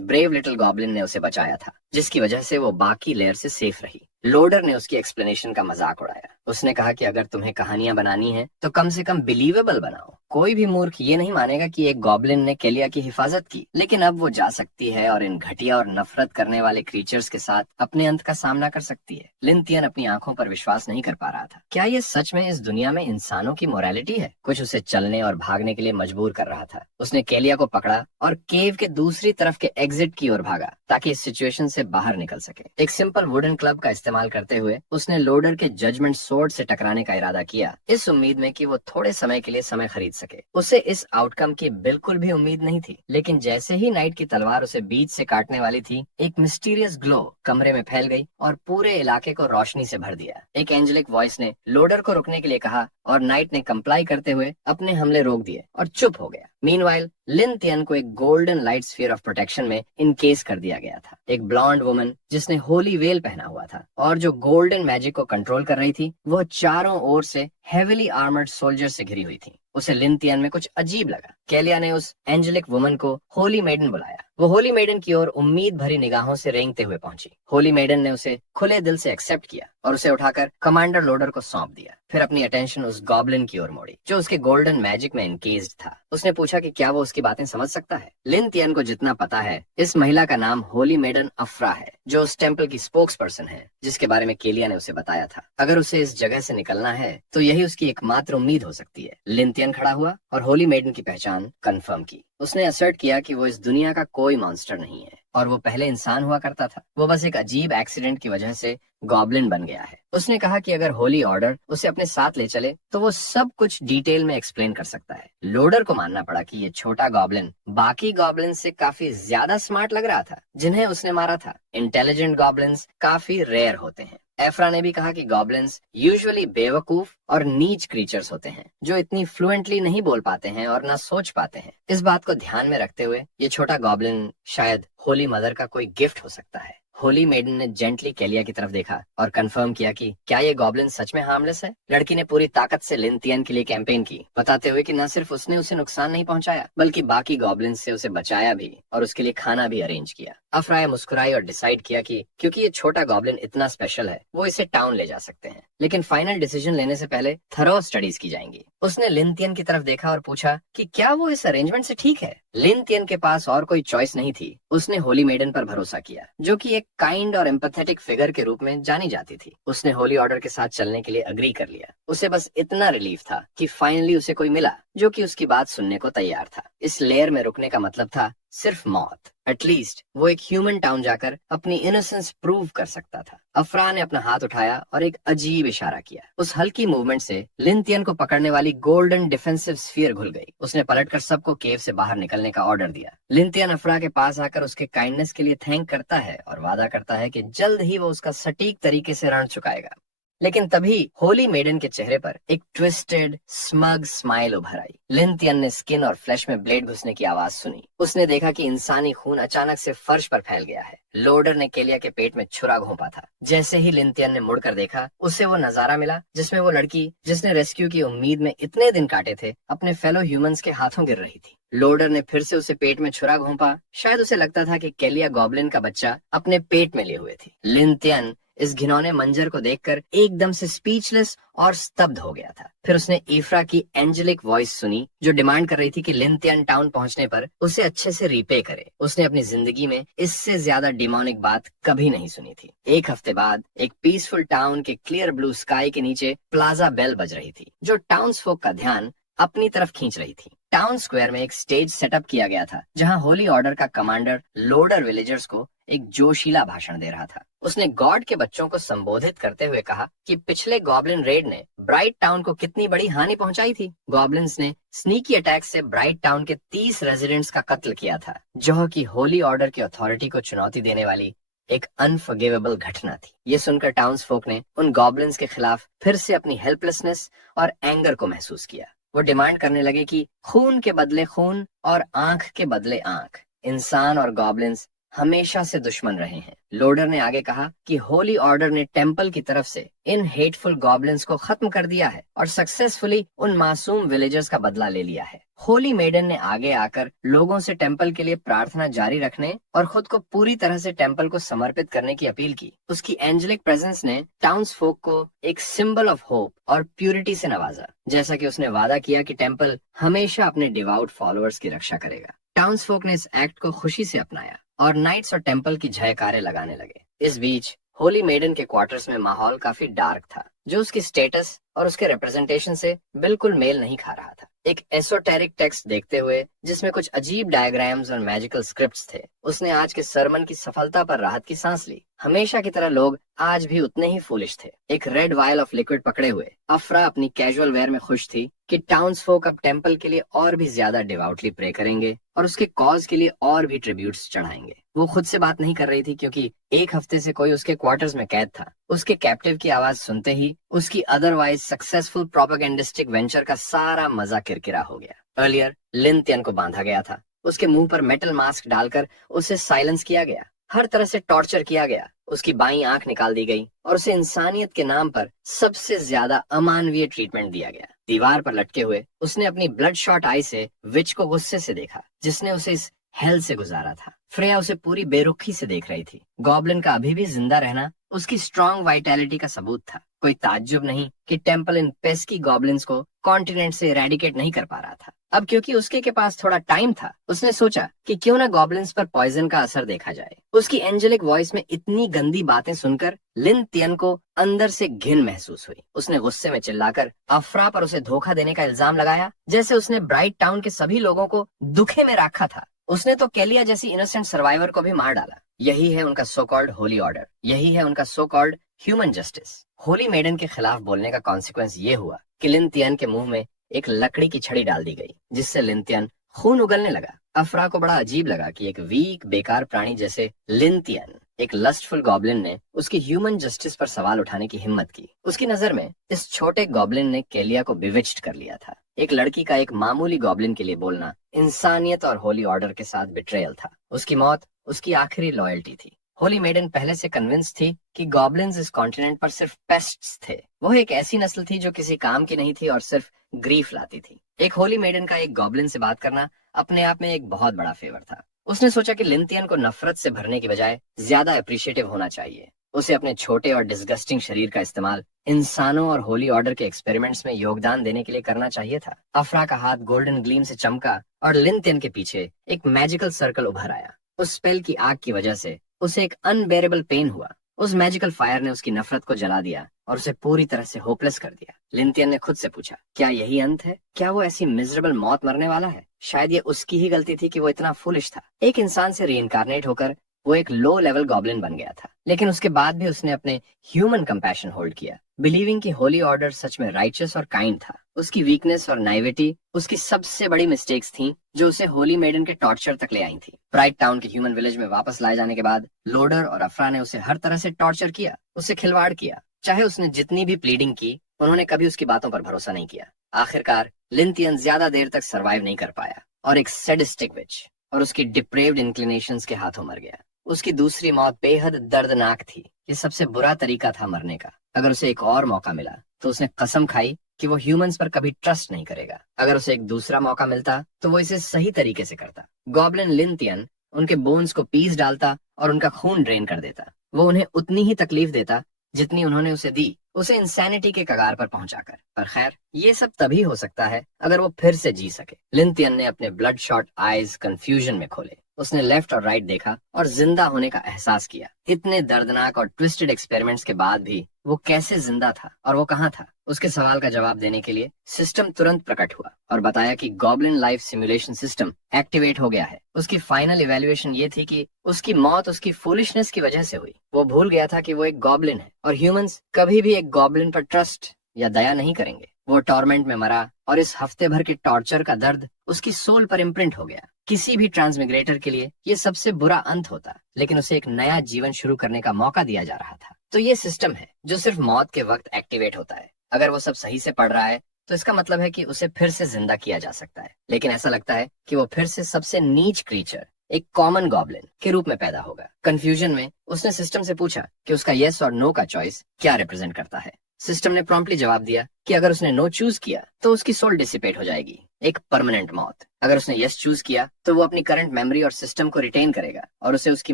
ब्रेव लिटिल गॉब्लिन ने उसे बचाया था, जिसकी वजह से वो बाकी लेयर से सेफ रही। लोडर ने उसकी एक्सप्लेनेशन का मजाक उड़ाया। उसने कहा कि अगर तुम्हें कहानियां बनानी है तो कम से कम बिलीवेबल बनाओ। कोई भी मूर्ख ये नहीं मानेगा कि एक गॉब्लिन ने केलिया की हिफाजत की, लेकिन अब वो जा सकती है और इन घटिया और नफरत करने वाले क्रीचर्स के साथ अपने अंत का सामना कर सकती है। लिन तियन अपनी आंखों पर विश्वास नहीं कर पा रहा था। क्या ये सच में इस दुनिया में इंसानों की मोरालिटी है? कुछ उसे चलने और भागने के लिए मजबूर कर रहा था। उसने केलिया को पकड़ा और केव के दूसरी तरफ के एग्जिट की ओर भागा ताकि इस सिचुएशन से बाहर निकल सके। एक सिंपल वुडन क्लब का इस्तेमाल करते हुए उसने लोडर के जजमेंट सोर्ड से टकराने का इरादा किया, इस उम्मीद में कि वो थोड़े समय के लिए समय खरीद सके। उसे इस आउटकम की बिल्कुल भी उम्मीद नहीं थी, लेकिन जैसे ही नाइट की तलवार उसे बीच से काटने वाली थी, एक मिस्टीरियस ग्लो कमरे में फैल गई और पूरे इलाके को रोशनी से भर दिया। एक एंजेलिक वॉइस ने लोडर को रुकने के लिए कहा और नाइट ने कंप्लाई करते हुए अपने हमले रोक दिए और चुप हो गया। मीनवाइल लिन तियन को एक golden light sphere of protection में इनकेस कर दिया गया था। एक ब्लॉन्ड वुमन जिसने होली वेल पहना हुआ था और जो गोल्डन मैजिक को कंट्रोल कर रही थी, वह चारों ओर से हेवीली आर्मर्ड सोल्जर से घिरी हुई थी। उसे लिन तियन में कुछ अजीब लगा। केलिया ने उस एंजेलिक वुमन को होली मेडन बुलाया। वो होली मेडन की ओर उम्मीद भरी निगाहों से रेंगते हुए पहुंची। होली मेडन ने उसे खुले दिल से एक्सेप्ट किया और उसे उठाकर कमांडर लोडर को सौंप दिया। फिर अपनी अटेंशन उस गॉब्लिन की ओर मोड़ी जो उसके गोल्डन मैजिक में एनकेज्ड था। उसने पूछा कि क्या वो उसकी बातें समझ सकता है। लिन तियन को जितना पता है, इस महिला का नाम होली मेडन अफ्रा है, जो उस टेम्पल की स्पोक्स पर्सन है जिसके बारे में केलिया ने उसे बताया था। अगर उसे इस जगह से निकलना है तो यही उसकी एकमात्र उम्मीद हो सकती है। लिन तियन खड़ा हुआ और होली मेडन की पहचान कंफर्म की। उसने असर्ट किया कि वो इस दुनिया का कोई मॉन्स्टर नहीं है और वो पहले इंसान हुआ करता था। वो बस एक अजीब एक्सीडेंट की वजह से गॉब्लिन बन गया है। उसने कहा कि अगर होली ऑर्डर उसे अपने साथ ले चले तो वो सब कुछ डिटेल में एक्सप्लेन कर सकता है। लोडर को मानना पड़ा कि ये छोटा गॉब्लिन बाकी गॉब्लिन से काफी ज्यादा स्मार्ट लग रहा था जिन्हें उसने मारा था। इंटेलिजेंट गॉब्लिन्स काफी रेयर होते हैं। एफ्रा ने भी कहा कि गॉब्लिन्स यूजुअली बेवकूफ और नीच क्रीचर्स होते हैं जो इतनी फ्लुएंटली नहीं बोल पाते हैं और ना सोच पाते हैं। इस बात को ध्यान में रखते हुए ये छोटा गॉब्लिन शायद होली मदर का कोई गिफ्ट हो सकता है। होली मेडन ने जेंटली केलिया की तरफ देखा और कंफर्म किया कि क्या ये गॉब्लिन सच में हार्मलेस है। लड़की ने पूरी ताकत से लिन तियन के लिए कैंपेन की, बताते हुए कि न सिर्फ उसने उसे नुकसान नहीं पहुंचाया बल्कि बाकी गॉब्लिन से उसे बचाया भी और उसके लिए खाना भी अरेंज किया। अफ्राया मुस्कुराई और डिसाइड किया कि क्योंकि ये छोटा गॉब्लिन इतना स्पेशल है, वो इसे टाउन ले जा सकते हैं, लेकिन फाइनल डिसीजन लेने से पहले थरो स्टडीज की जाएंगी। उसने लिन तियन की तरफ देखा और पूछा कि क्या वो इस अरेंजमेंट से ठीक है। लिन तियन के पास और कोई चॉइस नहीं थी। उसने होली मेडन पर भरोसा किया, जो कि एक काइंड और एम्पैथेटिक फिगर के रूप में जानी जाती थी। उसने होली ऑर्डर के साथ चलने के लिए अग्री कर लिया। उसे बस इतना रिलीफ था कि फाइनली उसे कोई मिला जो कि उसकी बात सुनने को तैयार था। इस लेयर में रुकने का मतलब था सिर्फ मौत। एटलीस्ट वो एक ह्यूमन टाउन जाकर अपनी इनोसेंस प्रूव कर सकता था। अफरा ने अपना हाथ उठाया और एक अजीब इशारा किया। उस हल्की मूवमेंट से लिन तियन को पकड़ने वाली गोल्डन डिफेंसिव स्फीयर घुल गई। उसने पलटकर सबको केव से बाहर निकलने का ऑर्डर दिया। लिन तियन अफरा के पास आकर उसके काइंडनेस के लिए थैंक करता है और वादा करता है कि जल्द ही वो उसका सटीक तरीके से रण चुकाएगा। लेकिन तभी होली मेडन के चेहरे पर एक ट्विस्टेड स्मग स्माइल उभर आई। लिन तियन ने स्किन और फ्लैश में ब्लेड घुसने की आवाज सुनी। उसने देखा कि इंसानी खून अचानक से फर्श पर फैल गया है। लोडर ने केलिया के पेट में छुरा घोंपा था। जैसे ही लिन तियन ने मुड़कर देखा, उसे वो नजारा मिला जिसमें वो लड़की जिसने रेस्क्यू की उम्मीद में इतने दिन काटे थे, अपने फेलो ह्यूमंस के हाथों गिर रही थी। लोडर ने फिर से उसे पेट में छुरा घोंपा। शायद उसे लगता था कि केलिया गॉब्लिन का बच्चा अपने पेट में लिए हुए थी। लिन तियन इस घिनौने मंजर को देखकर एकदम से स्पीचलेस और स्तब्ध हो गया था। फिर उसने ईफ्रा की एंजेलिक वॉइस सुनी जो डिमांड कर रही थी कि लिन तियन टाउन पहुंचने पर उसे अच्छे से रीपे करे। उसने अपनी जिंदगी में इससे ज्यादा डिमोनिक बात कभी नहीं सुनी थी। एक हफ्ते बाद एक पीसफुल टाउन के क्लियर ब्लू स्काई के नीचे प्लाजा बेल बज रही थी जो टाउन्सफोक का ध्यान अपनी तरफ खींच रही थी। टाउन स्क्वायर में एक स्टेज सेटअप किया गया था जहां होली ऑर्डर का कमांडर लोडर विलेजर्स को एक जोशीला भाषण दे रहा था। उसने गॉड के बच्चों को संबोधित करते हुए कहा कि पिछले गॉब्लिन रेड ने ब्राइट टाउन को कितनी बड़ी हानि पहुंचाई थी। गॉब्लिन्स ने स्नीकी अटैक से ब्राइट टाउन के 30 रेजिडेंट्स का कत्ल किया था, जो कि होली ऑर्डर की अथॉरिटी को चुनौती देने वाली एक अनफॉरगिवेबल घटना थी। ये सुनकर टाउन्सफोक ने उन गॉब्लिन्स के खिलाफ फिर से अपनी हेल्पलेसनेस और एंगर को महसूस किया। वो डिमांड करने लगे कि खून के बदले खून और आंख के बदले आंख। इंसान और गॉब्लिन्स हमेशा से दुश्मन रहे हैं। लोडर ने आगे कहा कि होली ऑर्डर ने टेम्पल की तरफ से इन हेटफुल गॉब्लिन्स को खत्म कर दिया है और सक्सेसफुली उन मासूम विलेजर्स का बदला ले लिया है। होली मेडन ने आगे आकर लोगों से टेम्पल के लिए प्रार्थना जारी रखने और खुद को पूरी तरह से टेम्पल को समर्पित करने की अपील की। उसकी एंजेलिक प्रेजेंस ने टाउन्स फोक को एक सिंबल ऑफ होप और प्यूरिटी से नवाजा, जैसा कि उसने वादा किया कि टेम्पल हमेशा अपने डिवाउट फॉलोअर्स की रक्षा करेगा। टाउन्स फोक ने इस एक्ट को खुशी से अपनाया और नाइट्स और टेम्पल की जयकारे लगाने लगे। इस बीच होली मेडन के क्वार्टर्स में माहौल काफी डार्क था, जो उसकी स्टेटस और उसके रिप्रेजेंटेशन से बिल्कुल मेल नहीं खा रहा था। एक एसोटेरिक टेक्स्ट देखते हुए जिसमें कुछ अजीब डायग्राम्स और मैजिकल स्क्रिप्ट्स थे, उसने आज के सरमन की सफलता पर राहत की सांस ली। हमेशा की तरह लोग आज भी उतने ही फूलिश थे। एक रेड वायल ऑफ लिक्विड पकड़े हुए अफरा अपनी कैजुअल वेयर में खुश थी कि टाउन्स फोक अब टेम्पल के लिए और भी ज्यादा डिवाउटली प्रे करेंगे और उसके कॉज के लिए और भी ट्रिब्यूट्स चढ़ाएंगे। वो खुद से बात नहीं कर रही थी क्योंकि एक हफ्ते से कोई उसके क्वार्टर्स में कैद था। उसके कैप्टिव की आवाज सुनते ही उसकी अदरवाइज सक्सेसफुल प्रोपेगेंडिस्टिक वेंचर का सारा मजा किरकिरा हो गया। अर्लियर लिन तियन को बांधा गया था, उसके मुंह पर मेटल मास्क डालकर उसे साइलेंस किया गया, हर तरह से टॉर्चर किया गया, उसकी बाईं आंख निकाल दी गई और उसे इंसानियत के नाम पर सबसे ज्यादा अमानवीय ट्रीटमेंट दिया गया। दीवार पर लटके हुए उसने अपनी ब्लड शॉट आई से विच को गुस्से से देखा, जिसने उसे इस हेल से गुजारा था। फ्रेया उसे पूरी बेरुखी से देख रही थी। गॉब्लिन का अभी भी जिंदा रहना उसकी स्ट्रॉन्ग वाइटैलिटी का सबूत था। कोई ताज्जुब नहीं कि टेम्पल इन पेस्की गॉब्लिन्स को कॉन्टिनेंट से इरेडिकेट नहीं कर पा रहा था। अब क्योंकि उसके के पास थोड़ा टाइम था, उसने सोचा कि क्यों ना गॉब्लिन्स पर पॉइजन का असर देखा जाए। उसकी एंजेलिक वॉइस में इतनी गंदी बातें सुनकर लिन तियन को अंदर से घिन महसूस हुई। उसने गुस्से में चिल्लाकर अफरा पर उसे धोखा देने का इल्जाम लगाया, जैसे उसने ब्राइट टाउन के सभी लोगों को दुखे में रखा था। उसने तो केलिया जैसी इनोसेंट सर्वाइवर को भी मार डाला। यही है उनका सो कॉल्ड होली ऑर्डर, यही है उनका so called human justice. Holy maiden के खिलाफ बोलने का कॉन्सिक्वेंस ये हुआ कि लिन तियन के मुंह में एक लकड़ी की छड़ी डाल दी गई, जिससे लिन तियन खून उगलने लगा। अफरा को बड़ा अजीब लगा कि एक वीक बेकार प्राणी जैसे लिन तियन, एक लस्टफुल गॉब्लिन, ने उसकी ह्यूमन जस्टिस पर सवाल उठाने की हिम्मत की। उसकी नजर में इस छोटे गॉब्लिन ने केलिया को बिविच्ड कर लिया था। एक लड़की का एक मामूली गॉब्लिन के लिए बोलना इंसानियत और होली ऑर्डर के साथ बिट्रेयल था। उसकी मौत उसकी आखिरी लॉयल्टी थी। होली मेडन पहले से कन्विंस थी कि गॉब्लिन्स इस कॉन्टिनेंट पर सिर्फ पेस्ट्स थे। वो एक ऐसी नस्ल थी जो किसी काम की नहीं थी और सिर्फ ग्रीफ लाती थी। एक होली मेडन का एक गॉब्लिन से बात करना अपने आप में एक बहुत बड़ा फेवर था। उसने सोचा कि लिन तियन को नफरत से भरने की बजाय ज्यादा अप्रिशिएटिव होना चाहिए। उसे अपने छोटे और डिस्गस्टिंग शरीर का इस्तेमाल इंसानों और होली ऑर्डर के एक्सपेरिमेंट्स में योगदान देने के लिए करना चाहिए था। अफरा का हाथ गोल्डन ग्लीम से चमका और लिन तियन के पीछे एक मैजिकल सर्कल उभर आया। उस स्पेल की आग की वजह से उसे एक अनबेरेबल पेन हुआ। उस मैजिकल फायर ने उसकी नफरत को जला दिया और उसे पूरी तरह से होपलेस कर दिया। लिन तियन ने खुद से पूछा, क्या यही अंत है? क्या वो ऐसी मिजरेबल मौत मरने वाला है? शायद ये उसकी ही गलती थी कि वो इतना फुलिश था। एक इंसान से रीइंकारनेट होकर वो एक लो लेवल गॉब्लिन बन गया था, लेकिन उसके बाद भी उसने अपने ह्यूमन कंपैशन होल्ड किया, बिलीविंग कि होली ऑर्डर सच में राइचियस और काइंड था। उसकी वीकनेस और नाइविटी उसकी सबसे बड़ी मिस्टेक्स थी, जो उसे होली मेडन के टॉर्चर तक ले आई थी। ब्राइट टाउन के ह्यूमन विलेज में वापस लाए जाने के बाद लोडर और अफरा ने उसे हर तरह से टॉर्चर किया, उससे खिलवाड़ किया। चाहे उसने जितनी भी प्लीडिंग की, उन्होंने कभी उसकी बातों पर भरोसा नहीं किया। आखिरकार लिन तियन ज्यादा देर तक सरवाइव नहीं कर पाया और एक सैडिस्टिक विच और उसकी डिप्रेव्ड इंक्लिनेशंस के हाथों मर गया। उसकी दूसरी मौत बेहद दर्दनाक थी। ये सबसे बुरा तरीका था मरने का। अगर उसे एक और मौका मिला तो उसने कसम खाई कि वो ह्यूमंस पर कभी ट्रस्ट नहीं करेगा। अगर उसे एक दूसरा मौका मिलता तो वो इसे सही तरीके से करता। गॉब्लिन लिन तियन उनके बोन्स को पीस डालता और उनका खून ड्रेन कर देता। वो उन्हें उतनी ही तकलीफ देता जितनी उन्होंने उसे दी, उसे इंसैनिटी के कगार पर पहुंचाकर। पर खैर, ये सब तभी हो सकता है अगर वो फिर से जी सके। लिन तियन ने अपने ब्लड शॉट आईज कंफ्यूजन में खोले। उसने लेफ्ट और राइट देखा और जिंदा होने का एहसास किया। इतने दर्दनाक और ट्विस्टेड एक्सपेरिमेंट्स के बाद भी वो कैसे जिंदा था और वो कहाँ था? उसके सवाल का जवाब देने के लिए सिस्टम तुरंत प्रकट हुआ और बताया कि goblin life simulation system activate हो गया है। उसकी फाइनल इवैल्यूएशन ये थी कि उसकी मौत उसकी फूलिशनेस की वजह से हुई। वो भूल गया था कि वो एक गॉब्लिन है और ह्यूमंस कभी भी एक गॉब्लिन पर ट्रस्ट या दया नहीं करेंगे। वो टॉर्मेंट में मरा और इस हफ्ते भर के टॉर्चर का दर्द उसकी सोल पर इम्प्रिंट हो गया। किसी भी ट्रांसमिग्रेटर के लिए ये सबसे बुरा अंत होता, लेकिन उसे एक नया जीवन शुरू करने का मौका दिया जा रहा था। तो ये सिस्टम है जो सिर्फ मौत के वक्त एक्टिवेट होता है। अगर वो सब सही से पढ़ रहा है तो इसका मतलब है कि उसे फिर से जिंदा किया जा सकता है, लेकिन ऐसा लगता है कि वो फिर से सबसे नीच क्रीचर, एक कॉमन गॉब्लिन के रूप में पैदा होगा। कंफ्यूजन में उसने सिस्टम से पूछा कि उसका यस और नो का चॉइस क्या रिप्रेजेंट करता है। सिस्टम ने प्रॉम्प्टली जवाब दिया कि अगर उसने नो चूज किया तो उसकी सोल डिसिपेट हो जाएगी, एक परमानेंट मौत। अगर उसने यस चूज किया तो वो अपनी करंट मेमोरी और सिस्टम को रिटेन करेगा और उसे उसकी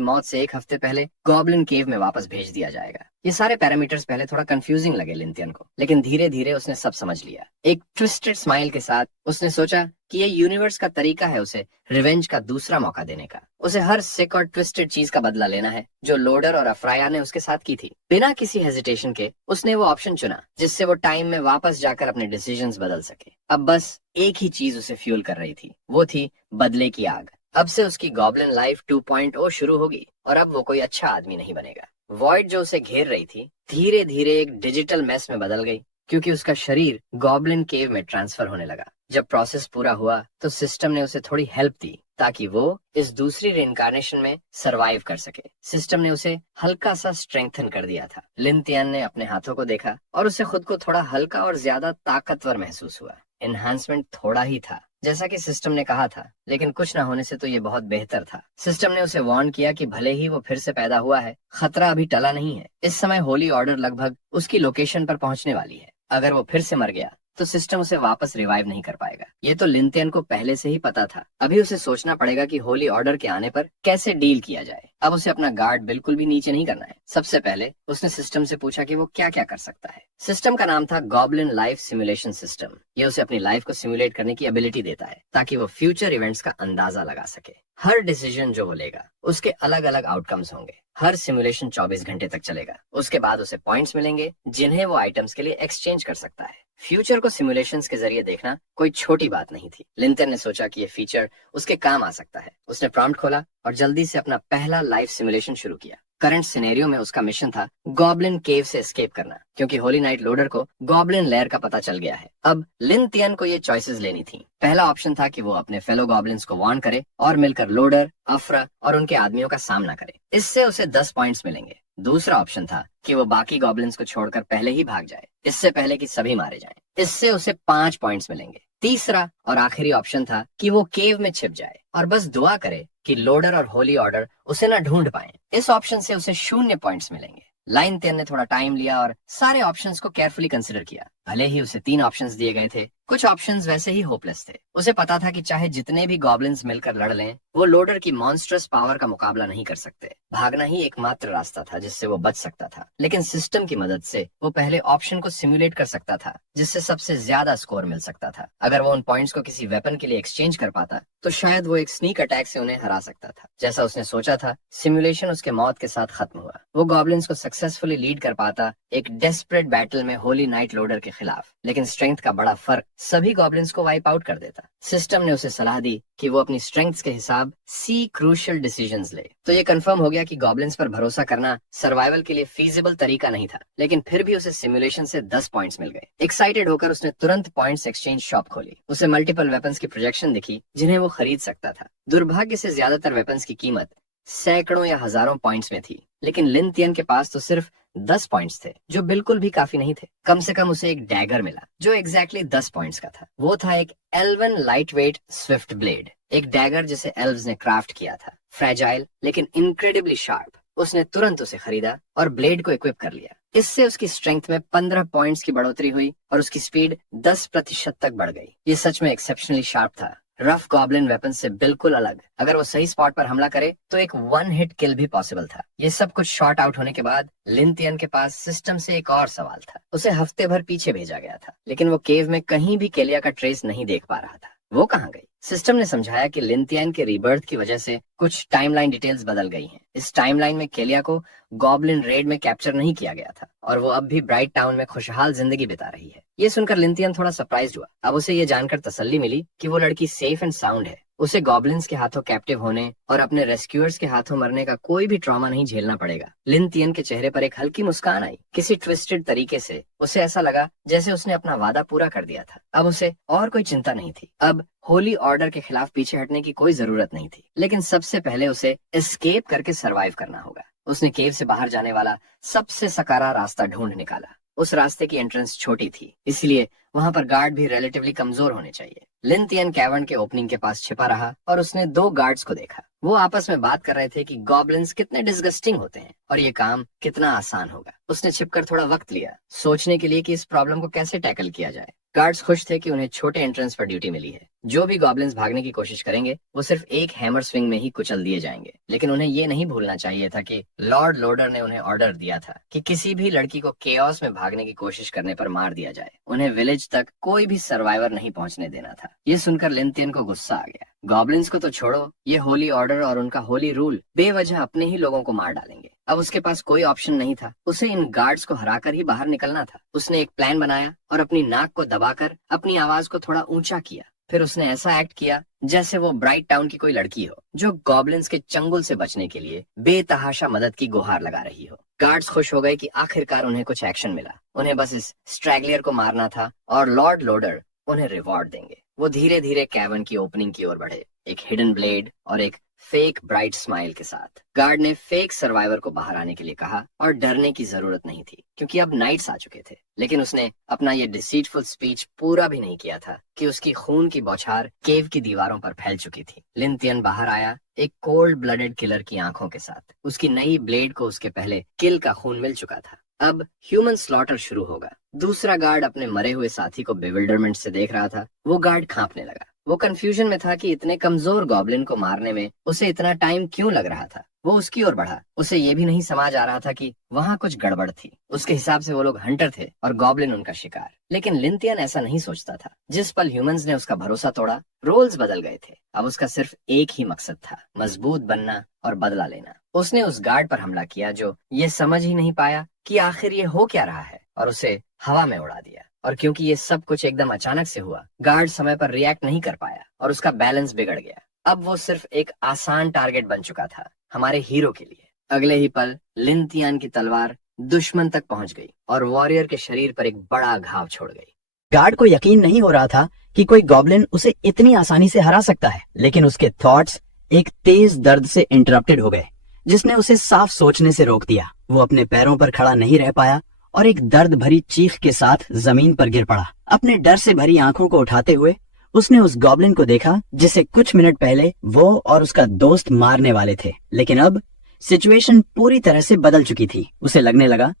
मौत से एक हफ्ते पहले गॉब्लिन केव में वापस भेज दिया जाएगा। ये सारे पैरामीटर्स पहले थोड़ा कंफ्यूजिंग लगे लिंथियन को, लेकिन धीरे धीरे उसने सब समझ लिया। एक ट्विस्टेड स्माइल के साथ उसने सोचा कि ये यूनिवर्स का तरीका है उसे रिवेंज का दूसरा मौका देने का। उसे हर सिक और ट्विस्टेड चीज का बदला लेना है जो लोडर और अफ्राया ने उसके साथ की थी। बिना किसी हेजिटेशन के उसने वो ऑप्शन चुना जिससे वो टाइम में वापस जाकर अपने डिसीजंस बदल सके। अब बस एक ही चीज उसे फ्यूल कर रही थी, वो थी बदले की आग। अब से उसकी गॉब्लिन लाइफ 2.0 शुरू होगी और अब वो कोई अच्छा आदमी नहीं बनेगा। वॉइड जो उसे घेर रही थी धीरे धीरे एक डिजिटल मैस में बदल गई, क्योंकि उसका शरीर गॉब्लिन केव में ट्रांसफर होने लगा। जब प्रोसेस पूरा हुआ तो सिस्टम ने उसे थोड़ी हेल्प दी ताकि वो इस दूसरी रिइंकार्नेशन में सरवाइव कर सके। सिस्टम ने उसे हल्का सा स्ट्रेंथन कर दिया था। लिंथियन ने अपने हाथों को देखा और उसे खुद को थोड़ा हल्का और ज्यादा ताकतवर महसूस हुआ। एनहांसमेंट थोड़ा ही था जैसा कि सिस्टम ने कहा था, लेकिन कुछ ना होने से तो ये बहुत बेहतर था। सिस्टम ने उसे वार्न किया कि भले ही वो फिर से पैदा हुआ है, खतरा अभी टला नहीं है। इस समय होली ऑर्डर लगभग उसकी लोकेशन पर पहुंचने वाली है। अगर वो फिर से मर गया तो सिस्टम उसे वापस रिवाइव नहीं कर पाएगा। ये तो लिंथियन को पहले से ही पता था। अभी उसे सोचना पड़ेगा कि होली ऑर्डर के आने पर कैसे डील किया जाए। अब उसे अपना गार्ड बिल्कुल भी नीचे नहीं करना है। सबसे पहले उसने सिस्टम से पूछा कि वो क्या क्या कर सकता है। सिस्टम का नाम था गॉब्लिन लाइफ सिमुलेशन सिस्टम। ये उसे अपनी लाइफ को सिमुलेट करने की एबिलिटी देता है ताकि वो फ्यूचर इवेंट्स का अंदाजा लगा सके। हर डिसीजन जो वो लेगा उसके अलग अलग आउटकम्स होंगे। हर सिमुलेशन 24 घंटे तक चलेगा। उसके बाद उसे पॉइंट्स मिलेंगे जिन्हें वो आइटम्स के लिए एक्सचेंज कर सकता है। फ्यूचर को सिमुलेशंस के जरिए देखना कोई छोटी बात नहीं थी। लिंथियन ने सोचा कि ये फीचर उसके काम आ सकता है। उसने प्रॉम्प्ट खोला और जल्दी से अपना पहला लाइफ सिमुलेशन शुरू किया। करंट सिनेरियो में उसका मिशन था गॉब्लिन केव से एस्केप करना, क्योंकि होली नाइट लोडर को गॉब्लिन लेयर का पता चल गया है। अब लिंथियन को ये चॉइसेस लेनी थी। पहला ऑप्शन था कि वो अपने फेलो गॉब्लिन्स को वार्न करे और मिलकर लोडर, अफ्रा और उनके आदमियों का सामना करे। इससे उसे 10 पॉइंट्स मिलेंगे। दूसरा ऑप्शन था कि वो बाकी गॉब्लिन्स को छोड़कर पहले ही भाग जाए, इससे पहले कि सभी मारे जाएं। इससे उसे 5 पॉइंट्स मिलेंगे। तीसरा और आखिरी ऑप्शन था कि वो केव में छिप जाए और बस दुआ करे कि लोडर और होली ऑर्डर उसे न ढूंढ पाए। इस ऑप्शन से उसे 0 पॉइंट्स मिलेंगे। लिंथियन ने थोड़ा टाइम लिया और सारे ऑप्शंस को केयरफुली कंसिडर किया। भले ही उसे 3 ऑप्शंस दिए गए थे, कुछ ऑप्शंस वैसे ही होपलेस थे। उसे पता था कि चाहे जितने भी गॉब्लिन्स मिलकर लड़ लें, वो लोडर की मॉन्स्ट्रस पावर का मुकाबला नहीं कर सकते। भागना ही एकमात्र रास्ता था जिससे वो बच सकता था। लेकिन सिस्टम की मदद से वो पहले ऑप्शन को सिमुलेट कर सकता था जिससे सबसे ज्यादा स्कोर मिल सकता था। अगर वो उन पॉइंट्स को किसी वेपन के लिए एक्सचेंज कर पाता तो शायद वो एक स्नीक अटैक से उन्हें हरा सकता था। जैसा उसने सोचा था, सिमुलेशन उसके मौत के साथ खत्म हुआ। वो गॉब्लिन्स को सक्सेसफुली लीड कर पाता एक डेस्परेट बैटल में होली नाइट लोडर के खिलाफ, लेकिन स्ट्रेंथ का बड़ा फर्क सभी गॉब्लिन्स को वाइप आउट कर देता। सिस्टम ने उसे सलाह दी कि वो अपनी स्ट्रेंथ्स के हिसाब सी क्रूशियल डिसीजंस ले। तो ये कंफर्म हो गया कि गॉब्लिन्स पर भरोसा करना सर्वाइवल के लिए फीजिबल तरीका नहीं था, लेकिन फिर भी उसे सिमुलेशन से 10 पॉइंट्स मिल गए। एक्साइटेड होकर उसने तुरंत पॉइंट्स एक्सचेंज शॉप खोली। उसे मल्टीपल वेपन्स की प्रोजेक्शन दिखी जिन्हें वो खरीद सकता था। दुर्भाग्य से ज्यादातर वेपन्स की कीमत सैकड़ों या हजारों पॉइंट्स में थी, लेकिन लिंथियन के पास तो सिर्फ 10 पॉइंट्स थे, जो बिल्कुल भी काफी नहीं थे। कम से कम उसे एक डैगर मिला जो एग्जैक्टली 10 पॉइंट्स का था। वो था एक L1 light weight Swift blade, एक डैगर जिसे एल्व्स ने क्राफ्ट किया था। फ्रेजाइल लेकिन इनक्रेडिबली शार्प। उसने तुरंत उसे खरीदा और ब्लेड को इक्विप कर लिया। इससे उसकी स्ट्रेंथ में 15 पॉइंट्स की बढ़ोतरी हुई और उसकी स्पीड 10% तक बढ़ गई। ये सच में एक्सेप्शनली शार्प था, रफ गॉब्लिन वेपन से बिल्कुल अलग। अगर वो सही स्पॉट पर हमला करे तो एक 1 हिट किल भी पॉसिबल था। ये सब कुछ शॉर्ट आउट होने के बाद लिंथियन के पास सिस्टम से एक और सवाल था। उसे हफ्ते भर पीछे भेजा गया था, लेकिन वो केव में कहीं भी केलिया का ट्रेस नहीं देख पा रहा था। वो कहाँ गई? सिस्टम ने समझाया कि लिंथियन के रीबर्थ की वजह से कुछ टाइमलाइन डिटेल्स बदल गई हैं। इस टाइमलाइन में केलिया को गॉब्लिन रेड में कैप्चर नहीं किया गया था और वो अब भी ब्राइट टाउन में खुशहाल जिंदगी बिता रही है। ये सुनकर लिंथियन थोड़ा सरप्राइज्ड हुआ। अब उसे ये जानकर तसल्ली मिली कि वो लड़की सेफ एंड साउंड है। उसे गॉब्लिन्स के हाथों कैप्टिव होने और अपने रेस्क्यूअर्स के हाथों मरने का कोई भी ट्रॉमा नहीं झेलना पड़ेगा। लिंथियन के चेहरे पर एक हल्की मुस्कान आई। किसी ट्विस्टेड तरीके से उसे ऐसा लगा जैसे उसने अपना वादा पूरा कर दिया था। अब उसे और कोई चिंता नहीं थी। अब होली ऑर्डर के खिलाफ पीछे हटने की कोई जरूरत नहीं थी, लेकिन सबसे पहले उसे एस्केप करके सरवाइव करना होगा। उसने केव से बाहर जाने वाला सबसे सकारा रास्ता ढूंढ निकाला। उस रास्ते की एंट्रेंस छोटी थी, इसलिए वहां पर गार्ड भी रिलेटिवली कमजोर होने चाहिए। लिन तियन कैवर्न के ओपनिंग के पास छिपा रहा और उसने 2 गार्ड्स को देखा। वो आपस में बात कर रहे थे कि गॉब्लिन्स कितने डिस्गस्टिंग होते हैं और ये काम कितना आसान होगा। उसने छिपकर थोड़ा वक्त लिया सोचने के लिए कि इस प्रॉब्लम को कैसे टैकल किया जाए। गार्ड्स खुश थे कि उन्हें छोटे एंट्रेंस पर ड्यूटी मिली है। जो भी गॉब्लिन्स भागने की कोशिश करेंगे वो सिर्फ एक हैमर स्विंग में ही कुचल दिए जाएंगे। लेकिन उन्हें ये नहीं भूलना चाहिए था कि लॉर्ड लोडर ने उन्हें ऑर्डर दिया था कि किसी भी लड़की को केओस में भागने की कोशिश करने पर मार दिया जाए। उन्हें विलेज तक कोई भी सर्वाइवर नहीं पहुंचने देना था। ये सुनकर लिन तियन को गुस्सा आ गया। गॉब्लिन्स को तो छोड़ो, ये होली ऑर्डर और उनका होली रूल बेवजह अपने ही लोगों को मार डालेंगे। अब उसके पास कोई ऑप्शन नहीं था, उसे इन गार्ड्स को हराकर ही बाहर निकलना था। उसने एक प्लान बनाया और अपनी नाक को दबाकर अपनी आवाज को थोड़ा ऊंचा किया। फिर उसने ऐसा एक्ट किया जैसे वो ब्राइट टाउन की कोई लड़की हो जो गॉब्लिन्स के चंगुल से बचने के लिए बेतहाशा मदद की गुहार लगा रही हो। गार्ड्स खुश हो गए कि आखिरकार उन्हें कुछ एक्शन मिला। उन्हें बस इस स्ट्रैगलियर को मारना था और लॉर्ड लोडर उन्हें रिवॉर्ड देंगे। वो धीरे धीरे कैवर्न की ओपनिंग की ओर बढ़े, एक हिडन ब्लेड और एक फेक ब्राइट स्माइल के साथ। गार्ड ने फेक सर्वाइवर को बाहर आने के लिए कहा और डरने की जरूरत नहीं थी क्योंकि अब नाइट्स आ चुके थे। लेकिन उसने अपना ये डिसीटफुल स्पीच पूरा भी नहीं किया था कि उसकी खून की बौछार केव की दीवारों पर फैल चुकी थी। लिन तियन बाहर आया एक कोल्ड ब्लडेड किलर की आंखों के साथ। उसकी नई ब्लेड को उसके पहले किल का खून मिल चुका था। अब ह्यूमन स्लॉटर शुरू होगा। दूसरा गार्ड अपने मरे हुए साथी को बेविल्डरमेंट से देख रहा था। वो गार्ड कांपने लगा। वो कंफ्यूजन में था कि इतने कमजोर गॉब्लिन को मारने में उसे इतना टाइम क्यों लग रहा था। वो उसकी ओर बढ़ा। उसे ये भी नहीं समझ आ रहा था कि वहाँ कुछ गड़बड़ थी। उसके हिसाब से वो लोग हंटर थे और गॉब्लिन उनका शिकार। लेकिन लिन तियन ऐसा नहीं सोचता था। जिस पल ह्यूमंस ने उसका भरोसा तोड़ा, रोल्स बदल गए थे। अब उसका सिर्फ एक ही मकसद था, मजबूत बनना और बदला लेना। उसने उस गार्ड पर हमला किया जो ये समझ ही नहीं पाया कि आखिर ये हो क्या रहा है, और उसे हवा में उड़ा दिया। और क्योंकि ये सब कुछ एकदम अचानक से हुआ, गार्ड समय पर रिएक्ट नहीं कर पाया और उसका बैलेंस बिगड़ गया। अब वो सिर्फ एक आसान टारगेट बन चुका था हमारे हीरो के लिए। अगले ही पल लिन तियन की तलवार दुश्मन तक पहुंच गई और वॉरियर के शरीर पर एक बड़ा घाव छोड़ गई। गार्ड को यकीन नहीं हो रहा था कि कोई गॉब्लिन उसे इतनी आसानी से हरा सकता है, लेकिन उसके थॉट्स एक तेज दर्द से इंटरप्टेड हो गए जिसने उसे साफ सोचने से रोक दिया। वो अपने पैरों पर खड़ा नहीं रह पाया और एक दर्द भरी चीख के साथ जमीन पर गिर पड़ा। अपने डर से भरी आंखों को उठाते हुए उसने उस गॉब्लिन को देखा जिसे कुछ मिनट पहले वो और उसका दोस्त मारने वाले थे। लेकिन अब सिचुएशन पूरी तरह से बदल चुकी थी। उसे लगने लगा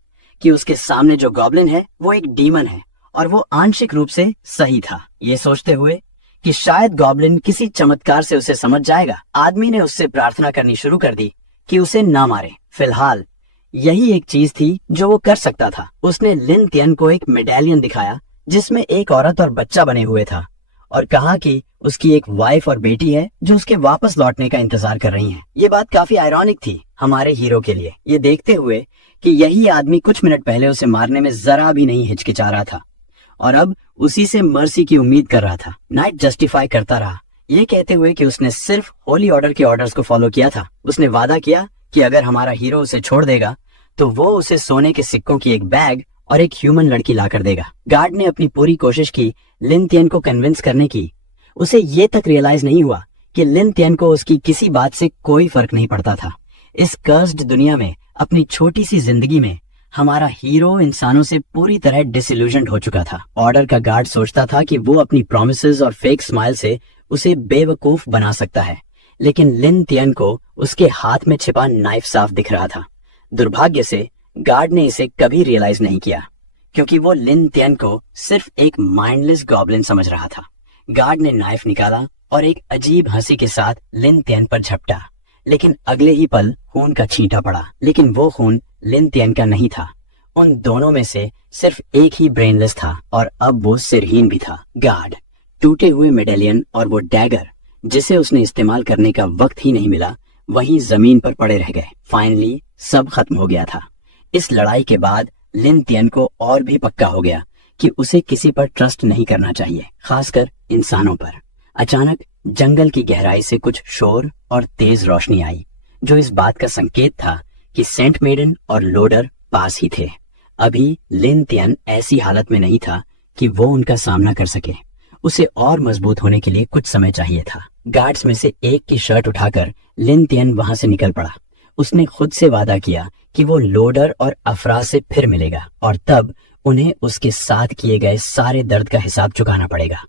कि उसके सामने जो गॉब्लिन है वो एक डीमन है और वो आंशिक रूप से सही था। ये सोचते हुए कि शायद गॉब्लिन किसी चमत्कार से उसे समझ जाएगा, आदमी ने उससे प्रार्थना करनी शुरू कर दी कि उसे ना मारे। फिलहाल यही एक चीज थी जो वो कर सकता था। उसने लिन तियन को एक मेडालियन दिखाया जिसमें एक औरत और बच्चा बने हुए था और कहा कि उसकी एक वाइफ और बेटी है जो उसके वापस लौटने का इंतजार कर रही हैं। ये बात काफी आयरॉनिक थी हमारे हीरो के लिए, ये देखते हुए कि यही आदमी कुछ मिनट पहले उसे मारने में जरा भी नहीं हिचकिचा रहा था और अब उसी से मर्सी की उम्मीद कर रहा था। नाइट जस्टिफाई करता रहा, ये कहते हुए कि उसने सिर्फ होली ऑर्डर के ऑर्डर्स को फॉलो किया था। उसने वादा किया कि अगर हमारा हीरो उसे छोड़ देगा तो वो उसे सोने के सिक्कों की एक बैग और एक ह्यूमन लड़की लाकर देगा। गार्ड ने अपनी पूरी कोशिश की लिन तियन को कन्विंस करने की। उसे ये तक रियलाइज नहीं हुआ कि लिन तियन को उसकी किसी बात से कोई फर्क नहीं पड़ता था। इस कर्स्ड दुनिया में, अपनी छोटी सी जिंदगी में, हमारा हीरो इंसानों से पूरी तरह डिसइल्यूजन्ड हो चुका था। ऑर्डर का गार्ड सोचता था कि वो अपनी प्रॉमिसेस और फेक स्माइल से उसे बेवकूफ बना सकता है, लेकिन लिन तियन को उसके हाथ में छिपा नाइफ साफ दिख रहा था। दुर्भाग्य से गार्ड ने इसे कभी रियलाइज नहीं किया क्योंकि वो लिन तियन को सिर्फ एक माइंडलेस गॉब्लिन समझ रहा था। गार्ड ने नाइफ निकाला और एक अजीब हंसी के साथ लिन तियन पर झपटा, लेकिन अगले ही पल खून का छींटा पड़ा। लेकिन वो खून लिन तियन का नहीं था। उन दोनों में से सिर्फ एक ही ब्रेनलेस था और अब वो सिरहीन भी था। गार्ड टूटे हुए मेडेलियन और वो डैगर जिसे उसने इस्तेमाल करने का वक्त ही नहीं मिला, वहीं जमीन पर पड़े रह गए। फाइनली सब खत्म हो गया था। इस लड़ाई के बाद लिन तियन को और भी पक्का हो गया कि उसे किसी पर ट्रस्ट नहीं करना चाहिए, खासकर इंसानों पर। अचानक जंगल की गहराई से कुछ शोर और तेज रोशनी आई जो इस बात का संकेत था कि सेंट मेडन और लोडर पास ही थे। अभी लिन तियन ऐसी हालत में नहीं था कि वो उनका सामना कर सके। उसे और मजबूत होने के लिए कुछ समय चाहिए था। गार्ड्स में से एक की शर्ट उठाकर लिन तियन वहां से निकल पड़ा। उसने खुद से वादा किया कि वो लोडर और अफराज से फिर मिलेगा और तब उन्हें उसके साथ किए गए सारे दर्द का हिसाब चुकाना पड़ेगा।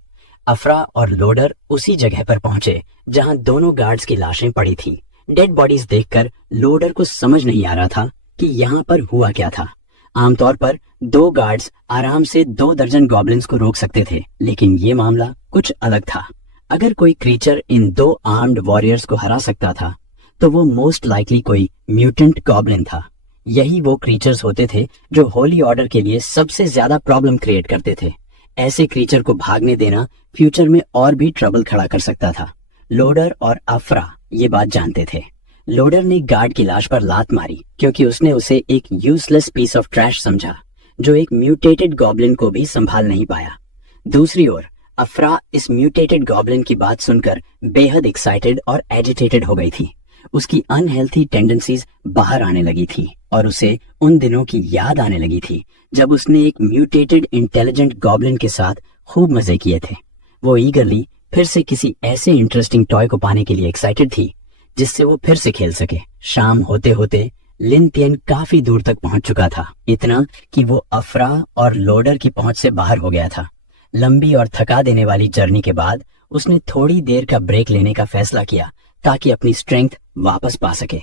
अफरा और लोडर उसी जगह पर पहुंचे जहां दोनों गार्ड्स की लाशें पड़ी थी। डेड बॉडीज देखकर लोडर को समझ नहीं आ रहा था कि यहाँ पर हुआ क्या था। आमतौर पर 2 गार्ड्स आराम से 2 दर्जन गॉब्लिन्स को रोक सकते थे, लेकिन ये मामला कुछ अलग था। अगर कोई क्रीचर इन 2 आर्म्ड वॉरियर्स को हरा सकता था तो वो मोस्ट लाइकली कोई म्यूटेंट गॉब्लिन था। यही वो क्रीचर्स होते थे जो होली ऑर्डर के लिए सबसे ज्यादा प्रॉब्लम क्रिएट करते थे। ऐसे क्रीचर को भागने देना फ्यूचर में और भी ट्रबल खड़ा कर सकता था। लोडर और अफरा ये बात जानते थे। लोडर ने गार्ड की लाश पर लात मारी क्योंकि उसने उसे एक यूजलेस पीस ऑफ ट्रैश समझा जो एक म्यूटेटेड गॉब्लिन को भी संभाल नहीं पाया। दूसरी ओर अफरा इस म्यूटेटेड गॉब्लिन की बात सुनकर बेहद एक्साइटेड और एजिटेटेड हो गई थी। उसकी अनहेल्थी टेंडेंसीज बाहर आने लगी थी और उसे उन दिनों की याद आने लगी थी जब उसने एक म्यूटेटेड इंटेलिजेंट गॉब्लिन के साथ खूब मजे किए थे। वो ईगरली फिर से किसी ऐसे इंटरेस्टिंग टॉय को पाने के लिए एक्साइटेड थी जिससे वो फिर से खेल सके। शाम होते होते लिन तियन काफी दूर तक पहुंच चुका था, इतना कि वो अफरा और लोडर की पहुंच से बाहर हो गया था। लंबी और थका देने वाली जर्नी के बाद उसने थोड़ी देर का ब्रेक लेने का फैसला किया ताकि अपनी स्ट्रेंथ वापस पा सके।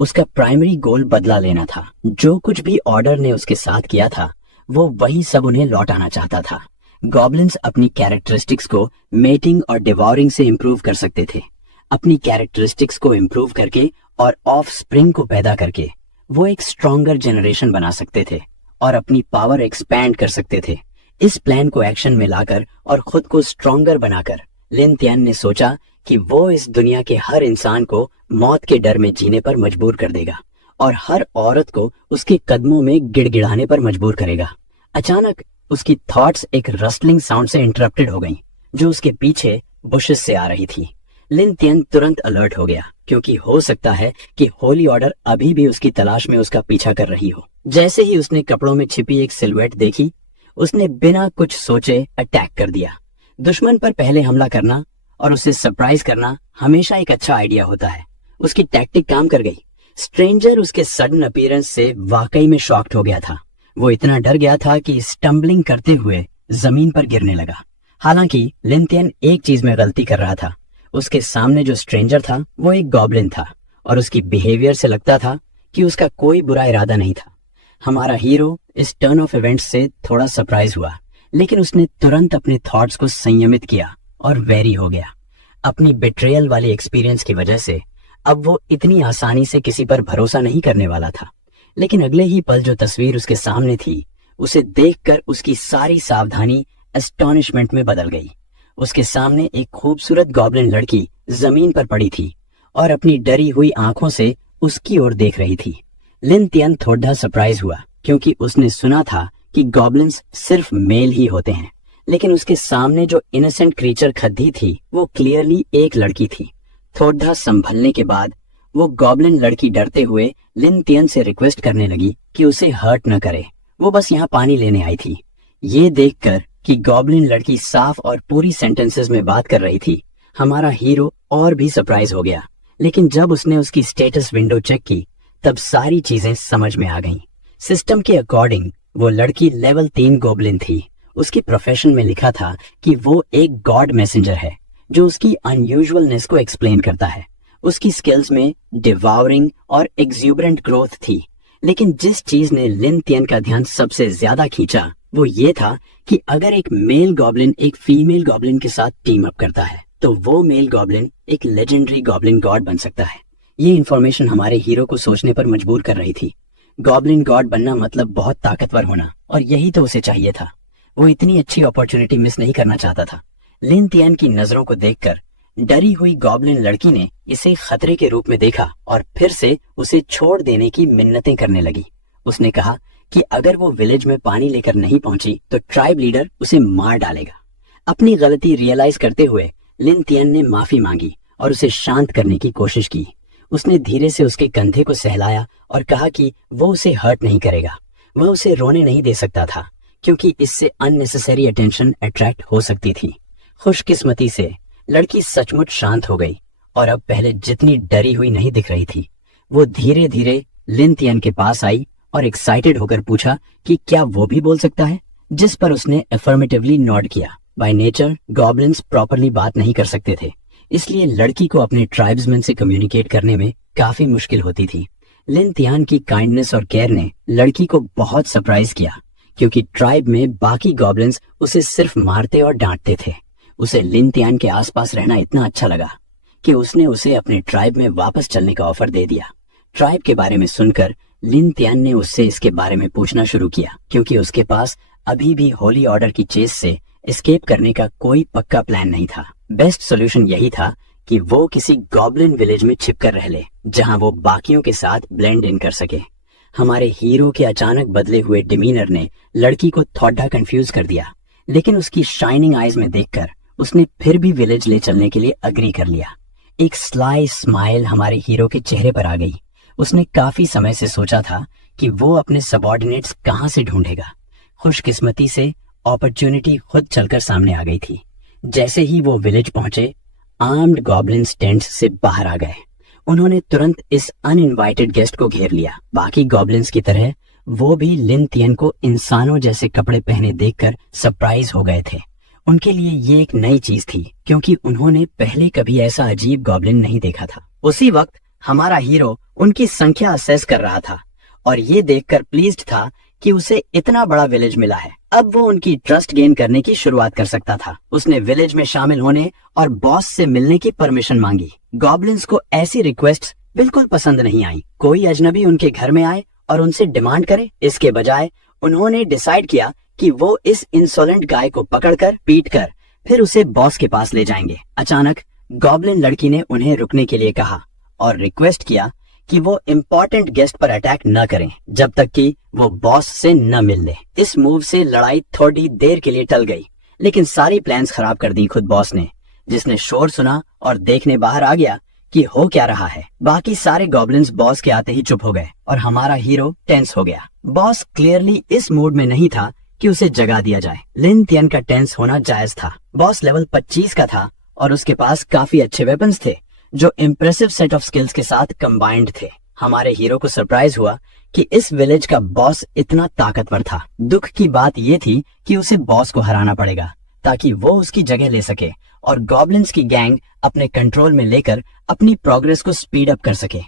उसका प्राइमरी गोल बदला लेना था। जो कुछ भी ऑर्डर ने उसके साथ किया था वो वही सब उन्हें लौटाना चाहता था। गॉब्लिन्स अपनी कैरेक्टरिस्टिक्स को मेटिंग और डिवोरिंग से इम्प्रूव कर सकते थे। अपनी कैरेक्टरिस्टिक्स को इम्प्रूव करके और ऑफ स्प्रिंग को पैदा करके वो एक स्ट्रॉन्गर जनरेशन बना सकते थे और अपनी पावर एक्सपैंड कर सकते थे। इस प्लान को एक्शन में लाकर और खुद को स्ट्रॉन्गर बनाकर लिन तियन ने सोचा कि वो इस दुनिया के हर इंसान को मौत के डर में जीने पर मजबूर कर देगा और हर औरत को उसके कदमों में गिड़गिड़ाने पर मजबूर करेगा। अचानक उसकी थॉट्स एक रस्टलिंग साउंड से इंटरप्टेड हो गईं, जो उसके पीछे बुशेस से आ रही थी। लिन तियन तुरंत अलर्ट हो गया क्योंकि हो सकता है कि होली ऑर्डर अभी भी उसकी तलाश में उसका पीछा कर रही हो। जैसे ही उसने कपड़ों में छिपी एक सिलुएट देखी, उसने बिना कुछ सोचे अटैक कर दिया। दुश्मन पर पहले हमला करना और उसे सरप्राइज करना हमेशा एक अच्छा आइडिया होता है। उसकी टैक्टिक काम कर गई। स्ट्रेंजर उसके सडन अपीयरेंस से वाकई में शॉक्ड हो गया था। वो इतना डर गया था कि स्टम्बलिंग करते हुए जमीन पर गिरने लगा। हालांकि लिन तियन एक चीज में गलती कर रहा था। उसके सामने जो स्ट्रेंजर था वो एक गॉब्लिन था और उसकी बिहेवियर से लगता था कि उसका कोई बुरा इरादा नहीं था। हमारा हीरो इस टर्न ऑफ इवेंट्स से थोड़ा सरप्राइज हुआ, लेकिन उसने तुरंत अपने थॉट्स को संयमित किया और वेरी हो गया। अपनी बेट्रेयल वाली एक्सपीरियंस की वजह से अब वो इतनी आसानी से किसी पर भरोसा नहीं करने वाला था। लेकिन अगले ही पल जो तस्वीर उसके सामने थी, उसे देखकर उसकी सारी सावधानी एस्टॉनिशमेंट में बदल गई। उसके सामने एक खूबसूरत गॉब्लिन लड़की जमीन पर पड़ी थी और अपनी डरी हुई आंखों से उसकी ओर देख रही थी। लिन तियन थोड़ा सरप्राइज हुआ क्योंकि उसने सुना था कि गॉब्लिन्स सिर्फ मेल ही होते हैं, लेकिन उसके सामने जो इनोसेंट क्रीचर खड़ी थी वो क्लियरली एक लड़की थी। थोड़ा संभलने के बाद वो गॉब्लिन लड़की डरते हुए लिन तियन से रिक्वेस्ट करने लगी कि उसे हर्ट न करे, वो बस यहाँ पानी लेने आई थी। ये देखकर कि गॉब्लिन लड़की साफ और पूरी सेंटेंसेस में बात कर रही थी, हमारा हीरो और भी सरप्राइज हो गया। लेकिन जब उसने उसकी स्टेटस विंडो चेक की तब सारी चीजें समझ में आ गईं। सिस्टम के अकॉर्डिंग वो लड़की लेवल 3 गॉब्लिन थी। उसकी प्रोफेशन में लिखा था कि वो एक गॉड मैसेंजर है जो उसकी अनयूजुअलनेस को एक्सप्लेन करता है। उसकी स्किल्स में डिवाउरिंग और एक्सूबरेंट ग्रोथ थी, लेकिन जिस चीज ने लिन तियन का ध्यान सबसे ज्यादा खींचा वो ये था कि अगर एक मेल गॉब्लिन एक फीमेल गॉब्लिन के साथ टीम अप करता है तो वो मेल गॉब्लिन एक लेजेंडरी गॉब्लिन गॉड बन सकता है। ये इन्फॉर्मेशन हमारे हीरो को सोचने पर मजबूर कर रही थी। गॉब्लिन गॉड बनना मतलब बहुत ताकतवर होना, और यही तो उसे चाहिए था। वो इतनी अच्छी अपॉर्चुनिटी मिस नहीं करना चाहता था। लिन तियन की नजरों को देखकर डरी हुई गॉब्लिन लड़की ने इसे खतरे के रूप में देखा और फिर से उसे छोड़ देने की मिन्नतें करने लगी। उसने कहा कि अगर वो विलेज में पानी लेकर नहीं पहुंची तो ट्राइब लीडर उसे मार डालेगा। अपनी गलती रियलाइज करते हुए लिन तियन ने माफी मांगी और उसे शांत करने की कोशिश की। उसने धीरे से उसके कंधे को सहलाया और कहा कि वो उसे हर्ट नहीं करेगा। वह उसे रोने नहीं दे सकता था क्योंकि इससे अननेसेसरी अटेंशन अट्रैक्ट हो सकती थी। खुशकिस्मती से लड़की सचमुच शांत हो गई और अब पहले जितनी डरी हुई नहीं दिख रही थी। वो धीरे धीरे लिन तियन के पास आई और एक्साइटेड होकर पूछा कि क्या वो भी बोल सकता है, जिस पर उसने अफर्मेटिवली नॉड किया। बाय नेचर गॉब्लिन्स प्रॉपरली बात नहीं कर सकते थे, इसलिए लड़की को अपने ट्राइब्समैन से कम्युनिकेट करने में काफी मुश्किल होती थी। लिन तियान की काइंडनेस और केयर ने लड़की को बहुत सरप्राइज किया, क्योंकि ट्राइब में बाकी गॉब्लिन्स उसे सिर्फ मारते और डांटते थे। उसे लिन तियान के आसपास रहना इतना अच्छा लगा कि उसने उसे अपने ट्राइब में वापस चलने का ऑफर दे दिया। ट्राइब के बारे में सुनकर लिन तियान ने उससे इसके बारे में पूछना शुरू किया, क्योंकि उसके पास अभी भी होली ऑर्डर की चेस से एस्केप करने का कोई पक्का प्लान नहीं था। बेस्ट सॉल्यूशन यही था कि वो किसी गॉब्लिन विलेज में छिपकर रह ले, जहां वो बाकियों के साथ ब्लेंड इन कर सके। हमारे हीरो के अचानक बदले हुए डिमीनर ने लड़की को थोड़ा कंफ्यूज कर दिया, लेकिन उसकी शाइनिंग आईज में देखकर उसने फिर भी विलेज ले चलने के लिए अग्री कर लिया। एक स्लाई स्माइल हमारे हीरो के चेहरे पर आ गई। उसने काफी समय से सोचा था कि वो अपने सबऑर्डिनेट्स कहां से ढूंढेगा। खुशकिस्मती से अपॉर्चुनिटी खुद चलकर सामने आ गई थी। जैसे ही वो विलेज पहुंचे, आर्म्ड गॉब्लिन्स टेंट से बाहर आ गए। उन्होंने तुरंत इस अनइनवाइटेड गेस्ट को घेर लिया। बाकी गॉब्लिन्स की तरह वो भी लिन तियन को इंसानों जैसे कपड़े पहने देखकर सरप्राइज हो गए थे। उनके लिए ये एक नई चीज थी, क्योंकि उन्होंने पहले कभी ऐसा अजीब गॉब्लिन नहीं देखा था। उसी वक्त हमारा हीरो उनकी संख्या असेस कर रहा था और ये देखकर प्लीज्ड था कि उसे इतना बड़ा विलेज मिला है। अब वो उनकी ट्रस्ट गेन करने की शुरुआत कर सकता था। उसने विलेज में शामिल होने और बॉस से मिलने की परमिशन मांगी। गॉब्लिन्स को ऐसी रिक्वेस्ट्स बिल्कुल पसंद नहीं आई। कोई अजनबी उनके घर में आए और उनसे डिमांड करे। इसके बजाय उन्होंने डिसाइड किया कि वो इस इंसोलेंट गाय को पकड़कर पीटकर फिर उसे बॉस के पास ले जाएंगे। अचानक गॉब्लिन लड़की ने उन्हें रुकने के लिए कहा और रिक्वेस्ट किया कि वो इम्पोर्टेंट गेस्ट पर अटैक न करें जब तक कि वो बॉस से न मिल ले। इस मूव से लड़ाई थोड़ी देर के लिए टल गई, लेकिन सारी प्लान्स खराब कर दी खुद बॉस ने, जिसने शोर सुना और देखने बाहर आ गया कि हो क्या रहा है। बाकी सारे गॉब्लिन्स बॉस के आते ही चुप हो गए और हमारा हीरो टेंस हो गया। बॉस क्लियरली इस मूड में नहीं था कि उसे जगा दिया जाए। लिन तियन का टेंस होना जायज था। बॉस लेवल 25 का था और उसके पास काफी अच्छे वेपन्स थे जो इम्प्रेसिव सेट ऑफ स्किल्स के साथ कंबाइंड थे। हमारे हीरो को सरप्राइज हुआ कि इस विलेज का बॉस इतना ताकतवर था। दुख की बात यह थी कि उसे बॉस को हराना पड़ेगा ताकि वो उसकी जगह ले सके और गॉब्लिन्स की गैंग अपने कंट्रोल में लेकर अपनी प्रोग्रेस को स्पीड अप कर सके।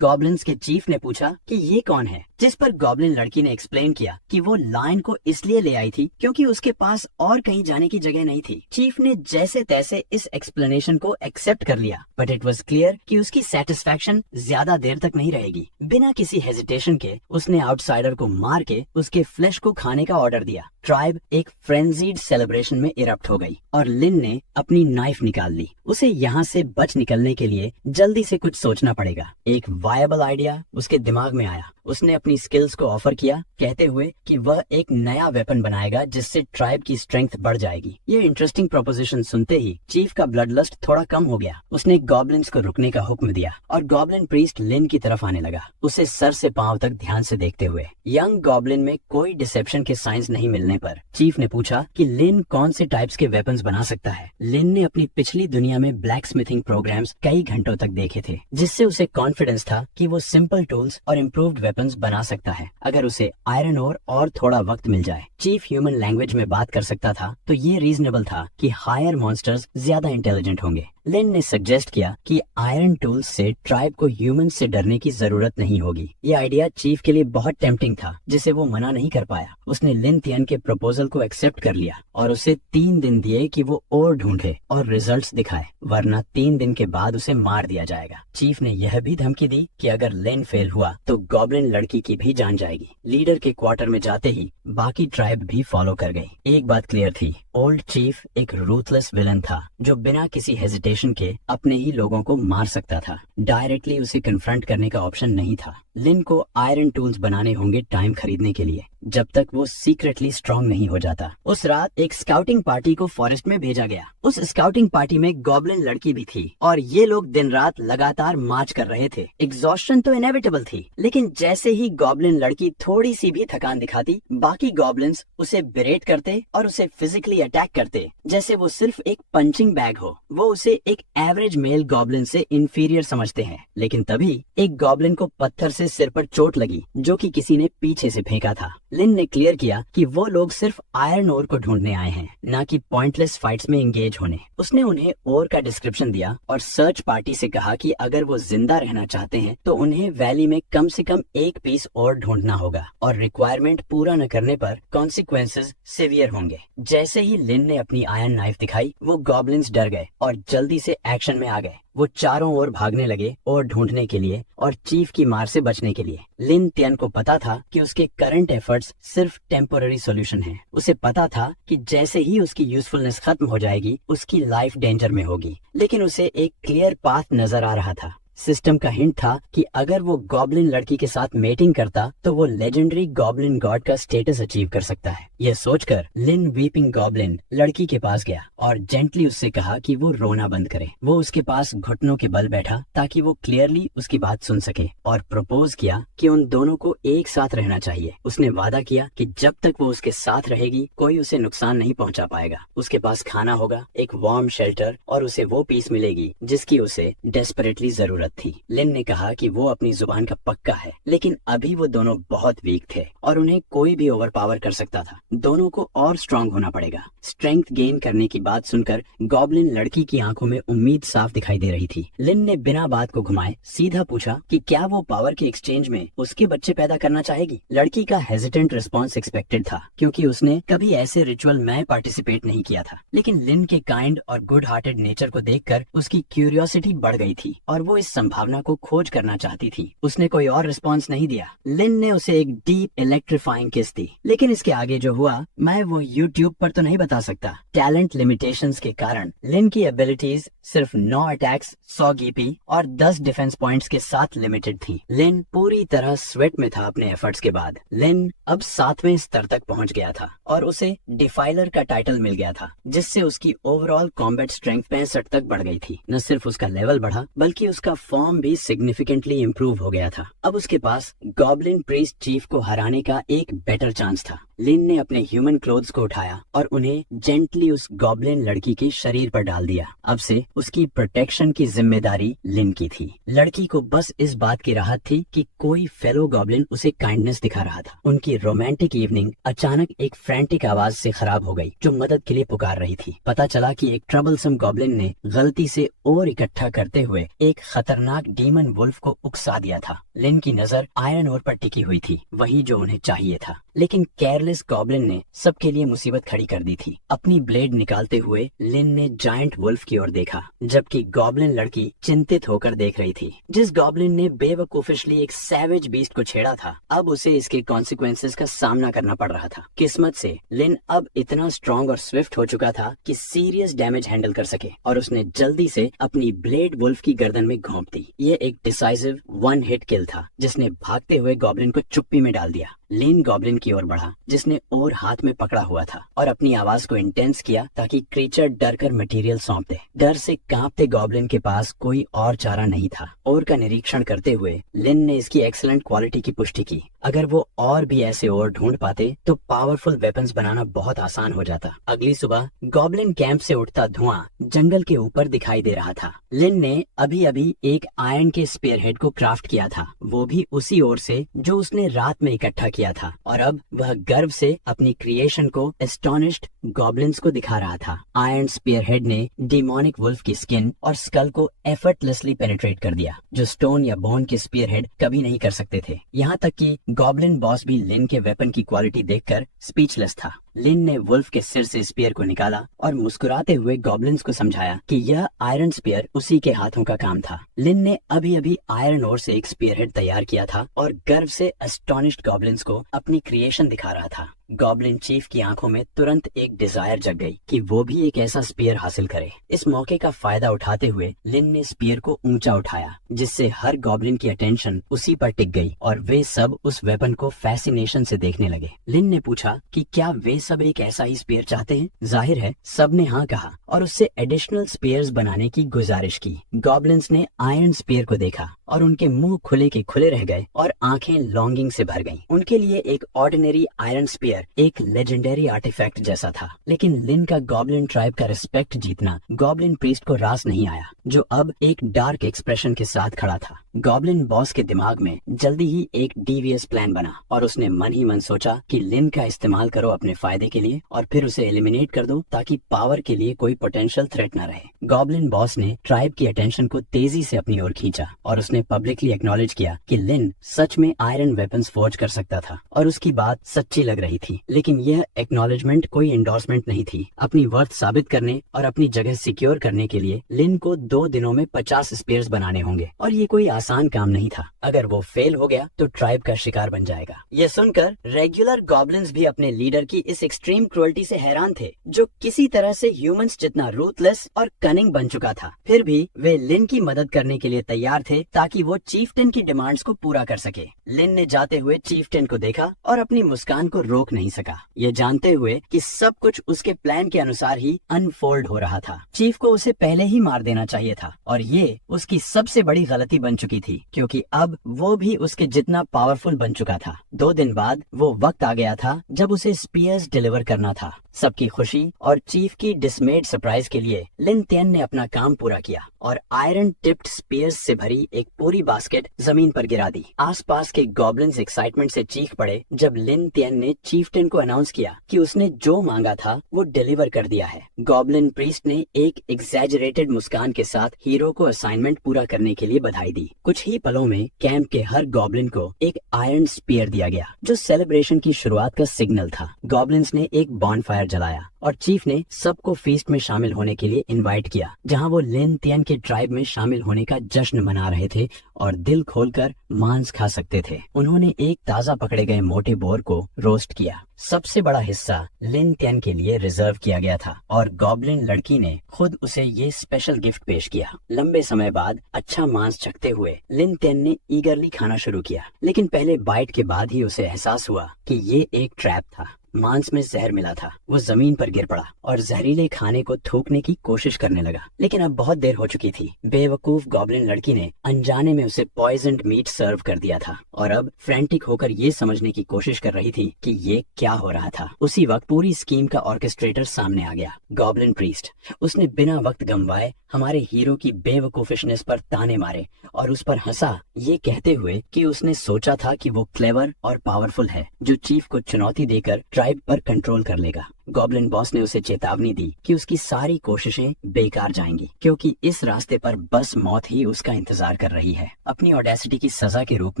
गॉब्लिन्स के चीफ ने पूछा कि ये कौन है, जिस पर गॉब्लिन लड़की ने एक्सप्लेन किया कि वो लायन को इसलिए ले आई थी क्योंकि उसके पास और कहीं जाने की जगह नहीं थी। चीफ ने जैसे तैसे इस एक्सप्लेनेशन को एक्सेप्ट कर लिया, बट इट वाज क्लियर कि उसकी सेटिस्फैक्शन ज्यादा देर तक नहीं रहेगी। बिना किसी हेजिटेशन के उसने आउटसाइडर को मार के उसके फ्लैश को खाने का ऑर्डर दिया। ट्राइब एक फ्रेंजीड सेलिब्रेशन में इरप्ट हो गई और लिन ने अपनी नाइफ निकाल ली। उसे यहाँ से बच निकलने के लिए जल्दी से कुछ सोचना पड़ेगा। एक वायबल आइडिया उसके दिमाग में आया। उसने अपनी स्किल्स को ऑफर किया, कहते हुए कि वह एक नया वेपन बनाएगा जिससे ट्राइब की स्ट्रेंथ बढ़ जाएगी। ये इंटरेस्टिंग प्रोपोजिशन सुनते ही चीफ का ब्लड लस्ट थोड़ा कम हो गया। उसने गॉब्लिन्स को रुकने का हुक्म दिया और गॉब्लिन प्रीस्ट लिन की तरफ आने लगा, उसे सर से पांव तक ध्यान से देखते हुए। यंग गॉब्लिन में कोई डिसेप्शन के साइंस नहीं मिलने पर चीफ ने पूछा कि लिन कौन से टाइप्स के वेपन्स बना सकता है। लिन ने अपनी पिछली दुनिया में ब्लैक स्मिथिंग प्रोग्राम्स कई घंटों तक देखे थे, जिससे उसे कॉन्फिडेंस था कि वो सिंपल टूल्स और इम्प्रूव्ड वेपन्स बना सकता है अगर उसे आयरन ओर और थोड़ा वक्त मिल जाए। चीफ ह्यूमन लैंग्वेज में बात कर सकता था, तो ये रीजनेबल था कि हायर मॉन्स्टर्स ज्यादा इंटेलिजेंट होंगे। लिन ने सजेस्ट किया कि आयरन टूल्स से ट्राइब को ह्यूमन से डरने की जरूरत नहीं होगी। ये आइडिया चीफ के लिए बहुत टेम्पटिंग था, जिसे वो मना नहीं कर पाया। उसने लिन तियन के प्रपोजल को एक्सेप्ट कर लिया और उसे 3 दिन दिए कि वो और ढूंढे और रिजल्ट्स दिखाए, वरना 3 दिन के बाद उसे मार दिया जाएगा। चीफ ने यह भी धमकी दी कि अगर लिन फेल हुआ तो गॉब्लिन लड़की की भी जान जाएगी। लीडर के क्वार्टर में जाते ही बाकी ट्राइब भी फॉलो कर गई। एक बात क्लियर थी, ओल्ड चीफ एक रूथलेस विलन था जो बिना किसी हेजिटेशन के अपने ही लोगों को मार सकता था। डायरेक्टली उसे कन्फ्रंट करने का ऑप्शन नहीं था। लिन को आयरन टूल्स बनाने होंगे टाइम खरीदने के लिए। जब तक वो सीक्रेटली स्ट्रांग नहीं हो जाता। उस रात एक स्काउटिंग पार्टी को फॉरेस्ट में भेजा गया। उस स्काउटिंग पार्टी में गॉब्लिन लड़की भी थी और ये लोग दिन रात लगातार मार्च कर रहे थे। एग्जॉस्शन तो इनेविटेबल थी, लेकिन जैसे ही गॉब्लिन लड़की थोड़ी सी भी थकान दिखाती, बाकी गॉब्लिन्स उसे बेरेट करते और उसे फिजिकली अटैक करते जैसे वो सिर्फ एक पंचिंग बैग हो। वो उसे एक एवरेज मेल गॉब्लिन से इंफीरियर समझते हैं। लेकिन तभी एक गॉब्लिन को पत्थर से सिर पर चोट लगी जो कि किसी ने पीछे से फेंका था। लिन ने क्लियर किया कि वो लोग सिर्फ आयरन ओर को ढूंढने आए हैं, ना कि पॉइंटलेस फाइट्स में एंगेज होने। उसने उन्हें ओर का डिस्क्रिप्शन दिया और सर्च पार्टी से कहा कि अगर वो जिंदा रहना चाहते हैं तो उन्हें वैली में कम से कम एक पीस और ढूंढना होगा और रिक्वायरमेंट पूरा न करने पर कॉन्सिक्वेंसेस सिवियर होंगे। जैसे ही लिन ने अपनी आयरन नाइफ दिखाई, वो गॉब्लिन्स डर गए और जल्दी से एक्शन में आ गए। वो चारों ओर भागने लगे और ढूंढने के लिए और चीफ की मार से बचने के लिए। लिन तियन को पता था कि उसके करंट एफर्ट्स सिर्फ टेम्पोररी सॉल्यूशन हैं। उसे पता था कि जैसे ही उसकी यूजफुलनेस खत्म हो जाएगी, उसकी लाइफ डेंजर में होगी। लेकिन उसे एक क्लियर पाथ नजर आ रहा था। सिस्टम का हिंट था कि अगर वो गॉब्लिन लड़की के साथ मेटिंग करता तो वो लेजेंडरी गॉब्लिन गॉड का स्टेटस अचीव कर सकता है। यह सोचकर लिन वीपिंग गॉब्लिन लड़की के पास गया और जेंटली उससे कहा कि वो रोना बंद करे। वो उसके पास घुटनों के बल बैठा ताकि वो क्लियरली उसकी बात सुन सके और प्रपोज किया कि उन दोनों को एक साथ रहना चाहिए। उसने वादा किया कि जब तक वो उसके साथ रहेगी कोई उसे नुकसान नहीं पहुंचा पाएगा। उसके पास खाना होगा, एक वार्म शेल्टर और उसे वो पीस मिलेगी जिसकी उसे डेस्परेटली जरूरत थी। लिन ने कहा कि वो अपनी जुबान का पक्का है, लेकिन अभी वो दोनों बहुत वीक थे और उन्हें कोई भी ओवरपावर कर सकता था। दोनों को और स्ट्रांग होना पड़ेगा। स्ट्रेंथ गेन करने की बात सुनकर गॉब्लिन लड़की की आंखों में उम्मीद साफ दिखाई दे रही थी। लिन ने बिना बात को घुमाए सीधा पूछा कि क्या वो पावर के एक्सचेंज में उसके बच्चे पैदा करना चाहेगी। लड़की का हेजिटेंट रिस्पॉन्स एक्सपेक्टेड था क्योंकि उसने कभी ऐसे रिचुअल में पार्टिसिपेट नहीं किया था। लेकिन लिन के काइंड और गुड हार्टेड नेचर को देखकर उसकी क्यूरियोसिटी बढ़ गई थी और वो इस संभावना को खोज करना चाहती थी। उसने कोई और रिस्पॉन्स नहीं दिया। लिन ने उसे एक डीप इलेक्ट्रीफाइंग किस दी, लेकिन इसके आगे जो हुआ मैं वो यूट्यूब पर तो नहीं बता सकता। टैलेंट लिमिटेशंस के कारण लिन की एबिलिटीज सिर्फ 9 अटैक्स, 100 गीपी और 10 डिफेंस पॉइंट्स के साथ लिमिटेड थी। लिन पूरी तरह स्वेट में था अपने एफर्ट्स के बाद। लिन अब 7वें स्तर तक पहुंच गया था और उसे डिफाइलर का टाइटल मिल गया था, जिससे उसकी ओवरऑल कॉम्बैट स्ट्रेंथ 65 तक बढ़ गई थी। न सिर्फ उसका लेवल बढ़ा बल्कि उसका फॉर्म भी सिग्निफिकेंटली इम्प्रूव हो गया था। अब उसके पास गॉब्लिन प्रीस्ट चीफ को हराने का एक बेटर चांस था। लिन ने अपने ह्यूमन क्लोथ्स को उठाया और उन्हें जेंटली उस गॉब्लिन लड़की के शरीर पर डाल दिया। अब से उसकी प्रोटेक्शन की जिम्मेदारी लिन की थी। लड़की को बस इस बात की राहत थी कि कोई फेलो गॉब्लिन उसे काइंडनेस दिखा रहा था। उनकी रोमांटिक इवनिंग अचानक एक फ्रैंटिक आवाज से खराब हो गई जो मदद के लिए पुकार रही थी। पता चला कि एक ट्रबलसम गॉब्लिन ने गलती से और इकट्ठा करते हुए एक खतरनाक डीमन वुल्फ को उकसा दिया था। लिन की नजर आयरन ओर पर टिकी हुई थी, वही जो उन्हें चाहिए था। लेकिन केयरलेस गॉब्लिन ने सबके लिए मुसीबत खड़ी कर दी थी। अपनी ब्लेड निकालते हुए लिन ने जायंट वुल्फ की ओर देखा, जबकि गॉब्लिन लड़की चिंतित होकर देख रही थी। जिस गॉब्लिन ने बेवकूफिशली एक सैवेज बीस्ट को छेड़ा था, अब उसे इसके कॉन्सिक्वेंसेस का सामना करना पड़ रहा था। किस्मत से लिन अब इतना स्ट्रॉन्ग और स्विफ्ट हो चुका था कि सीरियस डैमेज हैंडल कर सके और उसने जल्दी से अपनी ब्लेड वुल्फ की गर्दन में घोंप दी। ये एक डिसाइसिव 1 हिट किल था जिसने भागते हुए गॉब्लिन को चुप्पी में डाल दिया। लिन गॉब्लिन की ओर बढ़ा जिसने और हाथ में पकड़ा हुआ था और अपनी आवाज को इंटेंस किया ताकि क्रीचर डर कर मटेरियल सौंप दे। डर से कांपते गॉब्लिन के पास कोई और चारा नहीं था। और का निरीक्षण करते हुए लिन ने इसकी एक्सीलेंट क्वालिटी की पुष्टि की। अगर वो और भी ऐसे और ढूंढ पाते तो पावरफुल वेपन्स बनाना बहुत आसान हो जाता। अगली सुबह गॉब्लिन कैंप से उठता धुआं जंगल के ऊपर दिखाई दे रहा था। लिन ने अभी अभी एक आयरन के स्पीयरहेड को क्राफ्ट किया था, वो भी उसी ओर से जो उसने रात में इकट्ठा किया था, और अब वह गर्व से अपनी क्रिएशन को एस्टोनिश्ड गॉब्लिन्स को दिखा रहा था। आयरन स्पीयरहेड ने डिमोनिक वुल्फ की स्किन और स्कल को एफर्टलेसली पेनिट्रेट कर दिया, जो स्टोन या बोन के स्पीयरहेड कभी नहीं कर सकते थे। यहाँ तक कि गॉब्लिन बॉस भी लिन के वेपन की क्वालिटी देखकर स्पीचलेस था। लिन ने वुल्फ के सिर से स्पीयर को निकाला और मुस्कुराते हुए गॉब्लिन्स को समझाया कि यह आयरन स्पीयर उसी के हाथों का काम था। लिन ने अभी अभी आयरन ओर से एक स्पीयरहेड तैयार किया था और गर्व से एस्टोनिश्ड गॉब्लिन्स को अपनी क्रिएशन दिखा रहा था। गॉब्लिन चीफ की आंखों में तुरंत एक डिजायर जग गई कि वो भी एक ऐसा स्पीयर हासिल करे। इस मौके का फायदा उठाते हुए लिन ने स्पीयर को ऊंचा उठाया, जिससे हर गॉब्लिन की अटेंशन उसी पर टिक गई और वे सब उस वेपन को फैसिनेशन से देखने लगे। लिन ने पूछा कि क्या वे सब एक ऐसा ही स्पीयर चाहते हैं। जाहिर है सब ने हाँ कहा और उससे एडिशनल स्पीयर्स बनाने की गुजारिश की। गॉब्लिन्स ने आयरन स्पीयर को देखा और उनके मुंह खुले के खुले रह गए और आंखें लॉन्गिंग से भर गईं। उनके लिए एक ऑर्डिनरी आयरन स्पीयर एक लेजेंडरी आर्टिफैक्ट जैसा था। लेकिन लिन का गॉब्लिन ट्राइब का रिस्पेक्ट जीतना गॉब्लिन प्रीस्ट को रास नहीं आया, जो अब एक डार्क एक्सप्रेशन के साथ खड़ा था। गॉब्लिन बॉस के दिमाग में जल्दी ही एक डीवियस प्लान बना और उसने मन ही मन सोचा कि लिन का इस्तेमाल करो अपने फायदे के लिए और फिर उसे एलिमिनेट कर दो ताकि पावर के लिए कोई पोटेंशियल थ्रेट न रहे। गॉब्लिन बॉस ने ट्राइब की अटेंशन को तेजी से अपनी ओर खींचा और उसने पब्लिकली एक्नॉलेज किया कि लिन सच में आयरन वेपन्स फोर्ज कर सकता था और उसकी बात सच्ची लग रही थी। लेकिन यह एक्नॉलेजमेंट कोई एंडोर्समेंट नहीं थी। अपनी वर्थ साबित करने और अपनी जगह सिक्योर करने के लिए लिन को 2 दिनों में 50 स्पीयर्स बनाने होंगे और ये कोई आसान काम नहीं था। अगर वो फेल हो गया तो ट्राइब का शिकार बन जाएगा। ये सुनकर रेगुलर गॉब्लिन्स भी अपने लीडर की इस एक्सट्रीम क्रुएल्टी से हैरान थे, जो किसी तरह से ह्यूमंस जितना रूथलेस और कनिंग बन चुका था। फिर भी वे लिन की मदद करने के लिए तैयार थे ताकि वो चीफटेन की डिमांड्स को पूरा कर सके। लिन ने जाते हुए चीफटेन को देखा और अपनी मुस्कान को रोक नहीं सका, ये जानते हुए कि सब कुछ उसके प्लान के अनुसार ही अनफोल्ड हो रहा था। चीफ को उसे पहले ही मार देना चाहिए था और ये उसकी सबसे बड़ी गलती बन चुकी थी, क्योंकि अब वो भी उसके जितना पावरफुल बन चुका था। 2 दिन बाद वो वक्त आ गया था जब उसे स्पीयर्स डिलीवर करना था। सबकी खुशी और चीफ की डिसमेड सरप्राइज के लिए लिन तियन ने अपना काम पूरा किया और आयरन टिप्ड स्पीयर्स से भरी एक पूरी बास्केट जमीन पर गिरा दी। आसपास के गॉब्लिन्स एक्साइटमेंट से चीख पड़े जब लिन तियन ने चीफटेन को अनाउंस किया कि उसने जो मांगा था वो डिलीवर कर दिया है। गॉब्लिन प्रीस्ट ने एक एग्जैजरेटेड मुस्कान के साथ हीरो को असाइनमेंट पूरा करने के लिए बधाई दी। कुछ ही पलों में कैंप के हर गॉब्लिन को एक आयरन स्पीयर दिया गया, जो सेलिब्रेशन की शुरुआत का सिग्नल था। गॉब्लिन्स ने एक बॉनफायर जलाया और चीफ ने सबको फीस्ट में शामिल होने के लिए इनवाइट किया, जहां वो लिन तियन के ट्राइब में शामिल होने का जश्न मना रहे थे और दिल खोलकर मांस खा सकते थे। उन्होंने एक ताजा पकड़े गए मोटे बोर को रोस्ट किया। सबसे बड़ा हिस्सा लिन तियन के लिए रिजर्व किया गया था और गॉब्लिन लड़की ने खुद उसे ये स्पेशल गिफ्ट पेश किया। लंबे समय बाद अच्छा मांस चखते हुए लिन तियन ने ईगरली खाना शुरू किया, लेकिन पहले बाइट के बाद ही उसे एहसास हुआ कि ये एक ट्रैप था। मांस में जहर मिला था। वो जमीन पर गिर पड़ा और जहरीले खाने को थूकने की कोशिश करने लगा, लेकिन अब बहुत देर हो चुकी थी। बेवकूफ गॉब्लिन लड़की ने अनजाने में उसे पॉइजन्ड मीट सर्व कर दिया था और अब फ्रैंटिक होकर ये समझने की कोशिश कर रही थी कि ये क्या हो रहा था। उसी वक्त पूरी स्कीम का ऑर्केस्ट्रेटर सामने आ गया, गॉब्लिन प्रीस्ट। उसने बिना वक्त गंवाए हमारे हीरो की बेवकूफिशनेस पर ताने मारे और उस पर हंसा, ये कहते हुए कि उसने सोचा था कि वो क्लेवर और पावरफुल है, जो चीफ को चुनौती देकर ट्राइब पर कंट्रोल कर लेगा। गॉब्लिन बॉस ने उसे चेतावनी दी कि उसकी सारी कोशिशें बेकार जाएंगी, क्योंकि इस रास्ते पर बस मौत ही उसका इंतजार कर रही है। अपनी ऑडेसिटी की सजा के रूप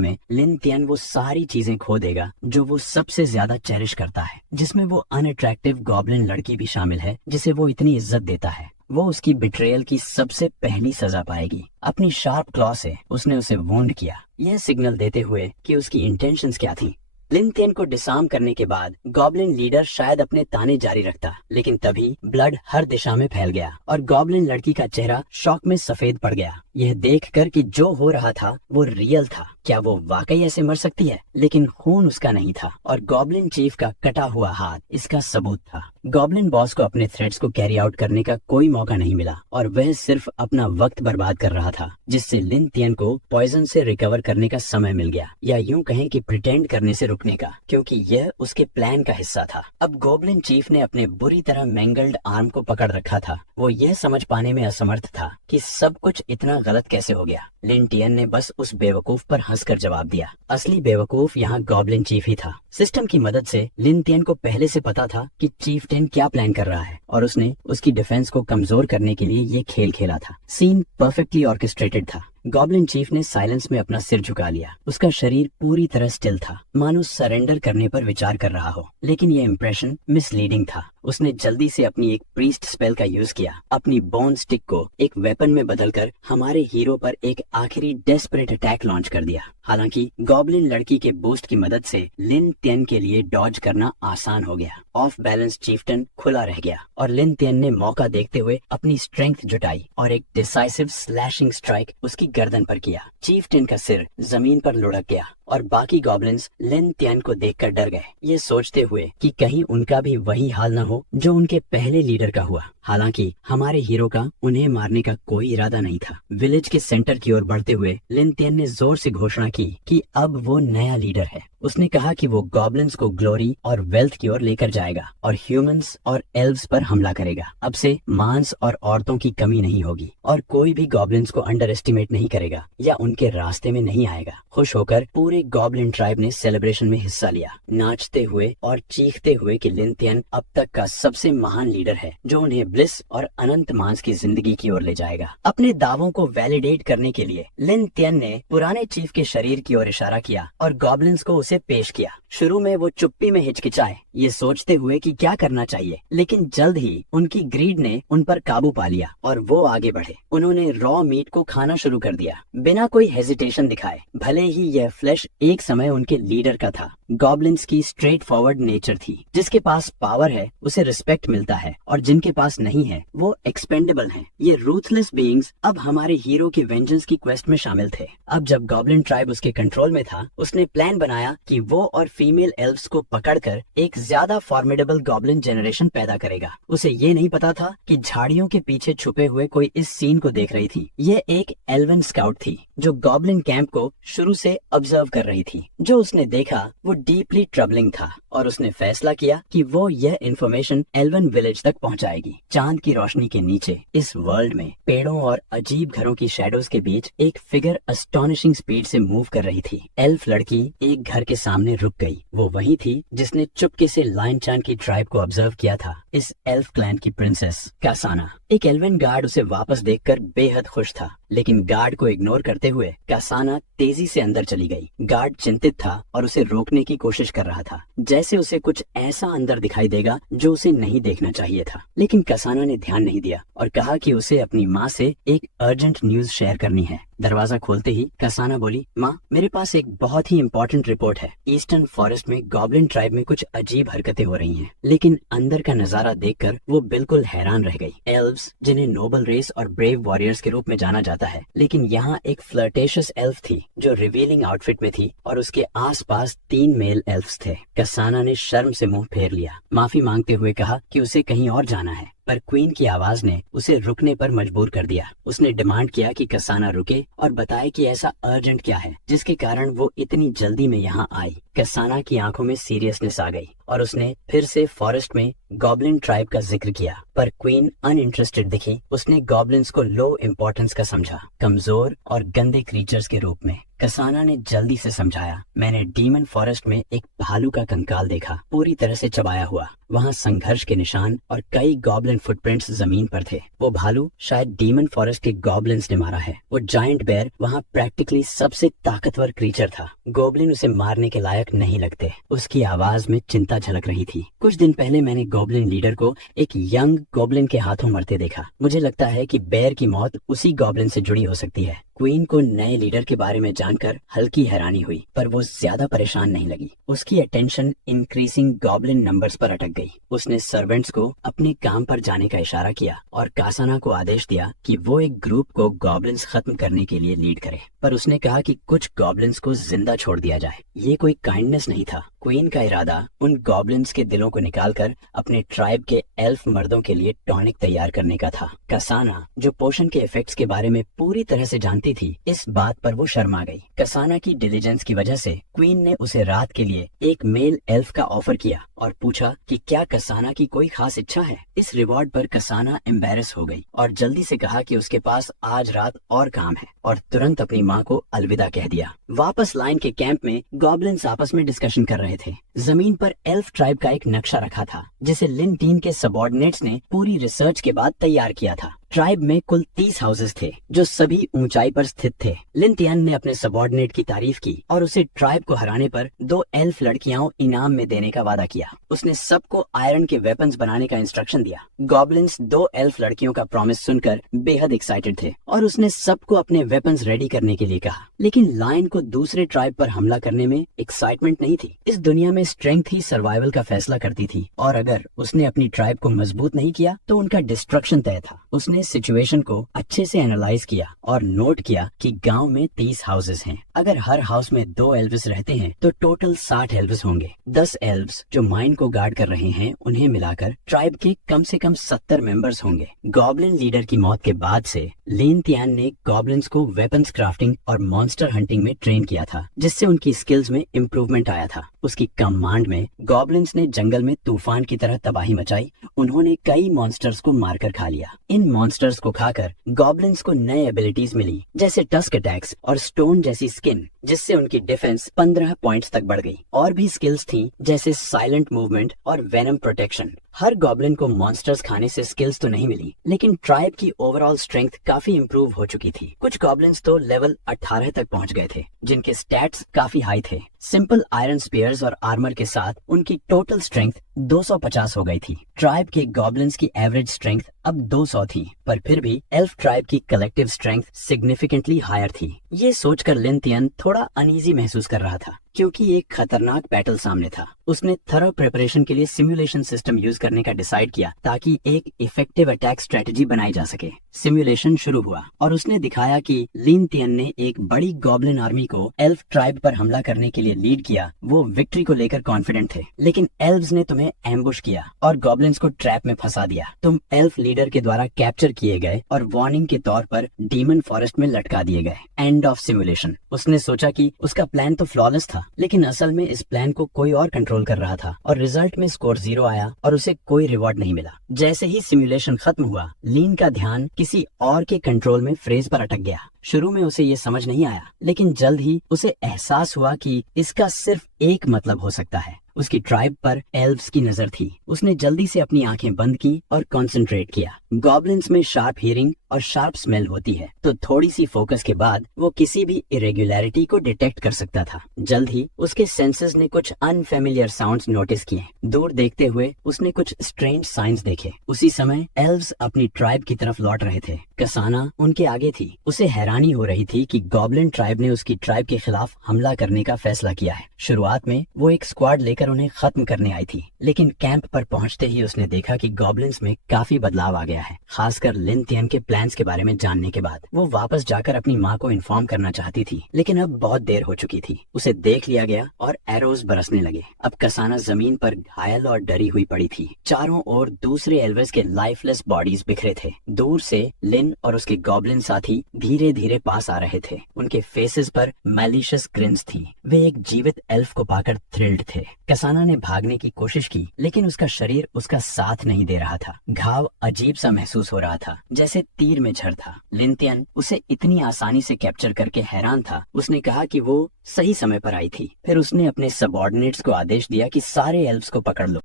में लिन तियन वो सारी चीजें खो देगा जो वो सबसे ज्यादा चेरिश करता है, जिसमें वो अनअट्रैक्टिव गॉब्लिन लड़की भी शामिल है जिसे वो इतनी इज्जत देता है। वो उसकी बिट्रेयल की सबसे पहली सजा पाएगी। अपनी शार्प क्लॉ से उसने उसे वोंड किया, यह सिग्नल देते हुए कि उसकी इंटेंशंस क्या थी। लिन तियन को डिसार्म करने के बाद गॉब्लिन लीडर शायद अपने ताने जारी रखता, लेकिन तभी ब्लड हर दिशा में फैल गया और गॉब्लिन लड़की का चेहरा शॉक में सफेद पड़ गया, यह देखकर कि जो हो रहा था वो रियल था। क्या वो वाकई ऐसे मर सकती है? लेकिन खून उसका नहीं था और गॉब्लिन चीफ का कटा हुआ हाथ इसका सबूत था। गॉब्लिन बॉस को अपने थ्रेट्स को कैरी आउट करने का कोई मौका नहीं मिला और वह सिर्फ अपना वक्त बर्बाद कर रहा था, जिससे लिन तियन को पॉइजन से रिकवर करने का समय मिल गया, या यूं कहें कि प्रिटेंड करने से रुकने का, क्योंकि यह उसके प्लान का हिस्सा था। अब गॉब्लिन चीफ ने अपने बुरी तरह मैंगल्ड आर्म को पकड़ रखा था। वो यह समझ पाने में असमर्थ था कि सब कुछ इतना गलत कैसे हो गया। लिन तियन ने बस उस बेवकूफ पर हंसकर जवाब दिया। असली बेवकूफ यहाँ गॉब्लिन चीफ ही था। सिस्टम की मदद से लिन तियन को पहले से पता था कि चीफटेन क्या प्लान कर रहा है और उसने उसकी डिफेंस को कमजोर करने के लिए ये खेल खेला था। सीन परफेक्टली ऑर्केस्ट्रेटेड था। गॉब्लिन चीफ ने साइलेंस में अपना सिर झुका लिया। उसका शरीर पूरी तरह स्टिल था, मानो सरेंडर करने पर विचार कर रहा हो, लेकिन ये इम्प्रेशन मिसलीडिंग था। उसने जल्दी से अपनी एक प्रीस्ट स्पेल का यूज किया, अपनी बोन स्टिक को एक वेपन में बदलकर हमारे हीरो पर एक आखिरी डेस्परेट अटैक लॉन्च कर दिया। हालांकि गॉब्लिन लड़की के बूस्ट की मदद से लिन तियन के लिए डॉज करना आसान हो गया। ऑफ बैलेंस चीफ्टन खुला रह गया और लिन तियन ने मौका देखते हुए अपनी स्ट्रेंथ जुटाई और एक डिसाइसिव स्लैशिंग स्ट्राइक उसकी गर्दन पर किया। चीफ्टन का सिर जमीन पर लुढ़क गया और बाकी गॉब्लिन्स लिन तियन को देखकर डर गए, ये सोचते हुए कि कहीं उनका भी वही हाल न हो जो उनके पहले लीडर का हुआ। हालांकि हमारे हीरो का उन्हें मारने का कोई इरादा नहीं था। विलेज के सेंटर की ओर बढ़ते हुए लिन तियन ने जोर से घोषणा की कि अब वो नया लीडर है। उसने कहा कि वो गॉब्लिन्स को ग्लोरी और वेल्थ की ओर लेकर जाएगा और ह्यूमंस और एल्व्स पर हमला करेगा। अब से मांस और औरतों की कमी नहीं होगी और कोई भी गॉब्लिन्स को अंडर एस्टिमेट नहीं करेगा या उनके रास्ते में नहीं आएगा। खुश होकर पूरे गॉब्लिन ट्राइब ने सेलिब्रेशन में हिस्सा लिया, नाचते हुए और चीखते हुए कि लिन तियन अब तक का सबसे महान लीडर है जो उन्हें ब्लिस और अनंत मांस की जिंदगी की ओर ले जाएगा। अपने दावों को वैलिडेट करने के लिए लिन तियन ने पुराने चीफ के शरीर की ओर इशारा किया और गॉब्लिन्स को उसे पेश किया। शुरू में वो चुप्पी में हिचकिचाए, ये सोचते हुए कि क्या करना चाहिए, लेकिन जल्द ही उनकी ग्रीड ने उन पर काबू पा लिया और वो आगे बढ़े। उन्होंने रॉ मीट को खाना शुरू कर दिया बिना कोई हेजिटेशन दिखाए, भले ही यह फ्लैश एक समय उनके लीडर का था। गॉब्लिन्स की स्ट्रेट फॉरवर्ड नेचर थी, जिसके पास पावर है उसे रिस्पेक्ट मिलता है और जिनके पास नहीं है वो एक्सपेंडेबल हैं। ये रूथलेस बीइंग्स अब हमारे हीरो की वेंजेंस की क्वेस्ट में शामिल थे। अब जब गॉब्लिन ट्राइब उसके कंट्रोल में था, उसने प्लान बनाया कि वो और फीमेल एल्व्स को पकड़कर एक ज्यादा फॉर्मिडेबल गॉब्लिन जनरेशन पैदा करेगा। उसे ये नहीं पता था कि झाड़ियों के पीछे छुपे हुए कोई इस सीन को देख रही थी। ये एक एल्वन स्काउट थी जो गॉब्लिन कैंप को शुरू से ऑब्जर्व कर रही थी। जो उसने देखा वो डीपली ट्रबलिंग था और उसने फैसला किया कि वो यह इन्फॉर्मेशन एल्वन विलेज तक पहुंचाएगी। चांद की रोशनी के नीचे इस वर्ल्ड में पेड़ों और अजीब घरों की शैडोज के बीच एक फिगर अस्टॉनिशिंग स्पीड से मूव कर रही थी। एल्फ लड़की एक घर के सामने रुक गई। वो वही थी जिसने चुपके से लाइन चांद की ट्राइब को ऑब्जर्व किया था, इस एल्फ क्लैन की प्रिंसेस कासाना। एक एल्वन गार्ड उसे वापस देखकर बेहद खुश था, लेकिन गार्ड को इग्नोर करते हुए कासाना तेजी से अंदर चली गई। गार्ड चिंतित था और उसे रोकने की कोशिश कर रहा था, जैसे उसे कुछ ऐसा अंदर दिखाई देगा जो उसे नहीं देखना चाहिए था। लेकिन कासाना ने ध्यान नहीं दिया और कहा कि उसे अपनी माँ से एक अर्जेंट न्यूज शेयर करनी है। दरवाजा खोलते ही कासाना बोली, माँ मेरे पास एक बहुत ही इम्पोर्टेंट रिपोर्ट है। ईस्टर्न फॉरेस्ट में गॉब्लिन ट्राइब में कुछ अजीब हरकतें हो रही हैं। लेकिन अंदर का नजारा देखकर वो बिल्कुल हैरान रह गई। एल्व्स, जिन्हें नोबल रेस और ब्रेव वॉरियर्स के रूप में जाना जाता है, लेकिन यहाँ एक फ्लर्टेशियस एल्फ थी जो रिवीलिंग आउटफिट में थी और उसके आसपास 3 मेल एल्फ्स थे। कासाना ने शर्म से मुंह फेर लिया, माफी मांगते हुए कहा कि उसे कहीं और जाना है, पर क्वीन की आवाज ने उसे रुकने पर मजबूर कर दिया। उसने डिमांड किया कि कासाना रुके और बताए कि ऐसा अर्जेंट क्या है जिसके कारण वो इतनी जल्दी में यहाँ आई। कासाना की आंखों में सीरियसनेस आ गई और उसने फिर से फॉरेस्ट में गॉब्लिन ट्राइब का जिक्र किया, पर क्वीन अनइंटरेस्टेड दिखी। उसने गॉब्लिन्स को लो इम्पोर्टेंस का समझा, कमजोर और गंदे क्रीचर्स के रूप में। कासाना ने जल्दी से समझाया, मैंने डीमन फॉरेस्ट में एक भालू का कंकाल देखा, पूरी तरह से चबाया हुआ। वहाँ संघर्ष के निशान और कई गॉब्लिन फुटप्रिंट्स जमीन पर थे। वो भालू शायद डीमन फॉरेस्ट के गॉब्लिन्स ने मारा है। वो जायंट बेयर वहाँ प्रैक्टिकली सबसे ताकतवर क्रीचर था। गॉब्लिन उसे मारने के लायक नहीं लगते। उसकी आवाज में चिंता झलक रही थी। कुछ दिन पहले मैंने गॉब्लिन लीडर को एक यंग गॉब्लिन के हाथों मरते देखा। मुझे लगता है कि बेयर की मौत उसी गॉब्लिन से जुड़ी हो सकती है। क्वीन को नए लीडर के बारे में जानकर हल्की हैरानी हुई, पर वो ज्यादा परेशान नहीं लगी। उसकी अटेंशन इंक्रीजिंग गॉब्लिन नंबर्स पर अटक गई। उसने सर्वेंट्स को अपने काम पर जाने का इशारा किया और कासाना को आदेश दिया कि वो एक ग्रुप को गॉब्लिन्स खत्म करने के लिए लीड करे, पर उसने कहा कि कुछ गॉब्लिन्स को जिंदा छोड़ दिया जाए। ये कोई काइंडनेस नहीं था। क्वीन का इरादा उन गॉब्लिन्स के दिलों को निकालकर अपने ट्राइब के एल्फ मर्दों के लिए टॉनिक तैयार करने का था। कासाना, जो पोशन के इफेक्ट्स के बारे में पूरी तरह से जानती थी, इस बात पर वो शर्मा गई। कासाना की डिलीजेंस की वजह से क्वीन ने उसे रात के लिए एक मेल एल्फ का ऑफर किया और पूछा कि क्या कासाना की कोई खास इच्छा है। इस रिवॉर्ड पर कासाना एम्बेरस हो गई और जल्दी से कहा कि उसके पास आज रात और काम है और तुरंत अपनी माँ को अलविदा कह दिया। वापस लाइन के कैंप में गॉब्लिन्स आपस में डिस्कशन कर रहे थे। जमीन पर एल्फ ट्राइब का एक नक्शा रखा था जिसे लिन टीन के सबऑर्डिनेट्स ने पूरी रिसर्च के बाद तैयार किया था। ट्राइब में कुल 30 हाउसेस थे जो सभी ऊंचाई पर स्थित थे। लिन तियान ने अपने सबॉर्डिनेट की तारीफ की और उसे ट्राइब को हराने पर 2 एल्फ लड़कियां इनाम में देने का वादा किया। उसने सबको आयरन के वेपन्स बनाने का इंस्ट्रक्शन दिया। गॉब्लिन्स 2 एल्फ लड़कियों का प्रॉमिस सुनकर बेहद एक्साइटेड थे और उसने सबको अपने वेपन्स रेडी करने के लिए कहा। लेकिन लायन को दूसरे ट्राइब पर हमला करने में एक्साइटमेंट नहीं थी। इस दुनिया में स्ट्रेंथ ही सर्वाइवल का फैसला करती थी और अगर उसने अपनी ट्राइब को मजबूत नहीं किया तो उनका डिस्ट्रक्शन तय था। उसने सिचुएशन को अच्छे से एनालाइज किया और नोट किया कि गांव में 30 हाउसेस हैं। अगर हर हाउस में 2 एल्व्स रहते हैं तो टोटल 60 एल्व्स होंगे। 10 एल्व्स जो माइन को गार्ड कर रहे हैं उन्हें मिलाकर ट्राइब के कम से कम 70 मेंबर्स होंगे। गॉब्लिन लीडर की मौत के बाद से लिन तियान ने गॉब्लिन्स को वेपन्स क्राफ्टिंग और मॉन्स्टर हंटिंग में ट्रेन किया था, जिससे उनकी स्किल्स में इम्प्रूवमेंट आया था। उसकी कमांड में गॉब्लिन्स ने जंगल में तूफान की तरह तबाही मचाई। उन्होंने कई मॉन्स्टर्स को मारकर खा लिया। इन मॉन्स्टर्स को खाकर गॉब्लिन्स को नए एबिलिटीज मिली, जैसे टस्क अटैक्स और स्टोन जैसी स्किन, जिससे उनकी डिफेंस 15 पॉइंट्स तक बढ़ गई। और भी स्किल्स थी जैसे साइलेंट मूवमेंट और वेनम प्रोटेक्शन। हर गॉब्लिन को मॉन्स्टर्स खाने से स्किल्स तो नहीं मिली, लेकिन ट्राइब की ओवरऑल स्ट्रेंथ काफी इंप्रूव हो चुकी थी। कुछ गॉब्लिन्स तो लेवल 18 तक पहुंच गए थे, जिनके स्टैट्स काफी हाई थे। सिंपल आयरन स्पीयर्स और आर्मर के साथ उनकी टोटल स्ट्रेंथ 250 हो गई थी। ट्राइब के गॉब्लिन्स की एवरेज स्ट्रेंथ अब 200 थी, पर फिर भी एल्फ ट्राइब की कलेक्टिव स्ट्रेंथ सिग्निफिकेंटली हायर थी। ये सोचकर लिन तियान थोड़ा अनईजी महसूस कर रहा था, क्योंकि एक खतरनाक बैटल सामने था। उसने थरो प्रिपरेशन के लिए सिमुलेशन सिस्टम यूज करने का डिसाइड किया ताकि एक इफेक्टिव अटैक स्ट्रेटजी बनाई जा सके। सिमुलेशन शुरू हुआ और उसने दिखाया कि लिन तियान ने एक बड़ी गॉब्लिन आर्मी को एल्फ ट्राइब पर हमला करने के लिए लीड किया। वो विक्ट्री को लेकर कॉन्फिडेंट थे, लेकिन एल्व्स ने तुम्हें एम्बुश किया और गॉब्लिन्स को ट्रैप में फंसा दिया। तुम एल्फ लीडर के द्वारा कैप्चर किए गए और वार्निंग के तौर पर डीमन फॉरेस्ट में लटका दिए गए। End of simulation. उसने सोचा कि उसका प्लान तो फ्लॉलेस था, लेकिन असल में इस प्लान को कोई और कंट्रोल कर रहा था और रिजल्ट में स्कोर 0 आया और उसे कोई रिवॉर्ड नहीं मिला। जैसे ही सिमुलेशन खत्म हुआ, लीन का ध्यान किसी और के कंट्रोल में फ्रेज पर अटक गया। शुरू में उसे ये समझ नहीं आया, लेकिन जल्द ही उसे एहसास हुआ कि इसका सिर्फ एक मतलब हो सकता है। उसकी ट्राइब पर एल्व्स की नजर थी। उसने जल्दी से अपनी आंखें बंद की और कंसंट्रेट किया। गॉब्लिन्स में शार्प हियरिंग और शार्प स्मेल होती है, तो थोड़ी सी फोकस के बाद वो किसी भी इरेगुलरिटी को डिटेक्ट कर सकता था। जल्द ही उसके सेंसेस ने कुछ अनफेमिलियर साउंड्स नोटिस किए। दूर देखते हुए उसने कुछ स्ट्रेंज साइंस देखे। उसी समय एल्व्स अपनी ट्राइब की तरफ लौट रहे थे। कसाना उनके आगे थी। उसे हैरानी हो रही थी कि गॉब्लिन ट्राइब ने उसकी ट्राइब के खिलाफ हमला करने का फैसला किया है। शुरुआत में वो एक स्क्वाड लेकर उन्हें खत्म करने आई थी, लेकिन कैंप पर पहुंचते ही उसने देखा कि गॉब्लिन्स में काफी बदलाव आ गया है, खासकर लिन तियान के प्लान्स के बारे में जानने के बाद। वो वापस जाकर अपनी माँ को इन्फॉर्म करना चाहती थी, लेकिन अब बहुत देर हो चुकी थी। उसे देख लिया गया और एरोज बरसने लगे। अब कसाना जमीन पर घायल और डरी हुई पड़ी थी। चारों ओर दूसरे एल्वर्स के लाइफलेस बॉडीज बिखरे थे। दूर से लिन और उसके गॉब्लिन साथी धीरे धीरे पास आ रहे थे। उनके फेसेस पर मैलिशियस ग्रिन्स थी। वे एक जीवित एल्फ को पाकर थ्रिल्ड थे। कसाना ने भागने की कोशिश की, लेकिन उसका शरीर उसका साथ नहीं दे रहा था। घाव अजीब सा महसूस हो रहा था, जैसे तीर में झड़ था। लिन तियान उसे इतनी आसानी से कैप्चर करके हैरान था। उसने कहा कि वो सही समय पर आई थी। फिर उसने अपने सबऑर्डिनेट्स को आदेश दिया कि सारे एल्व्स को पकड़ लो।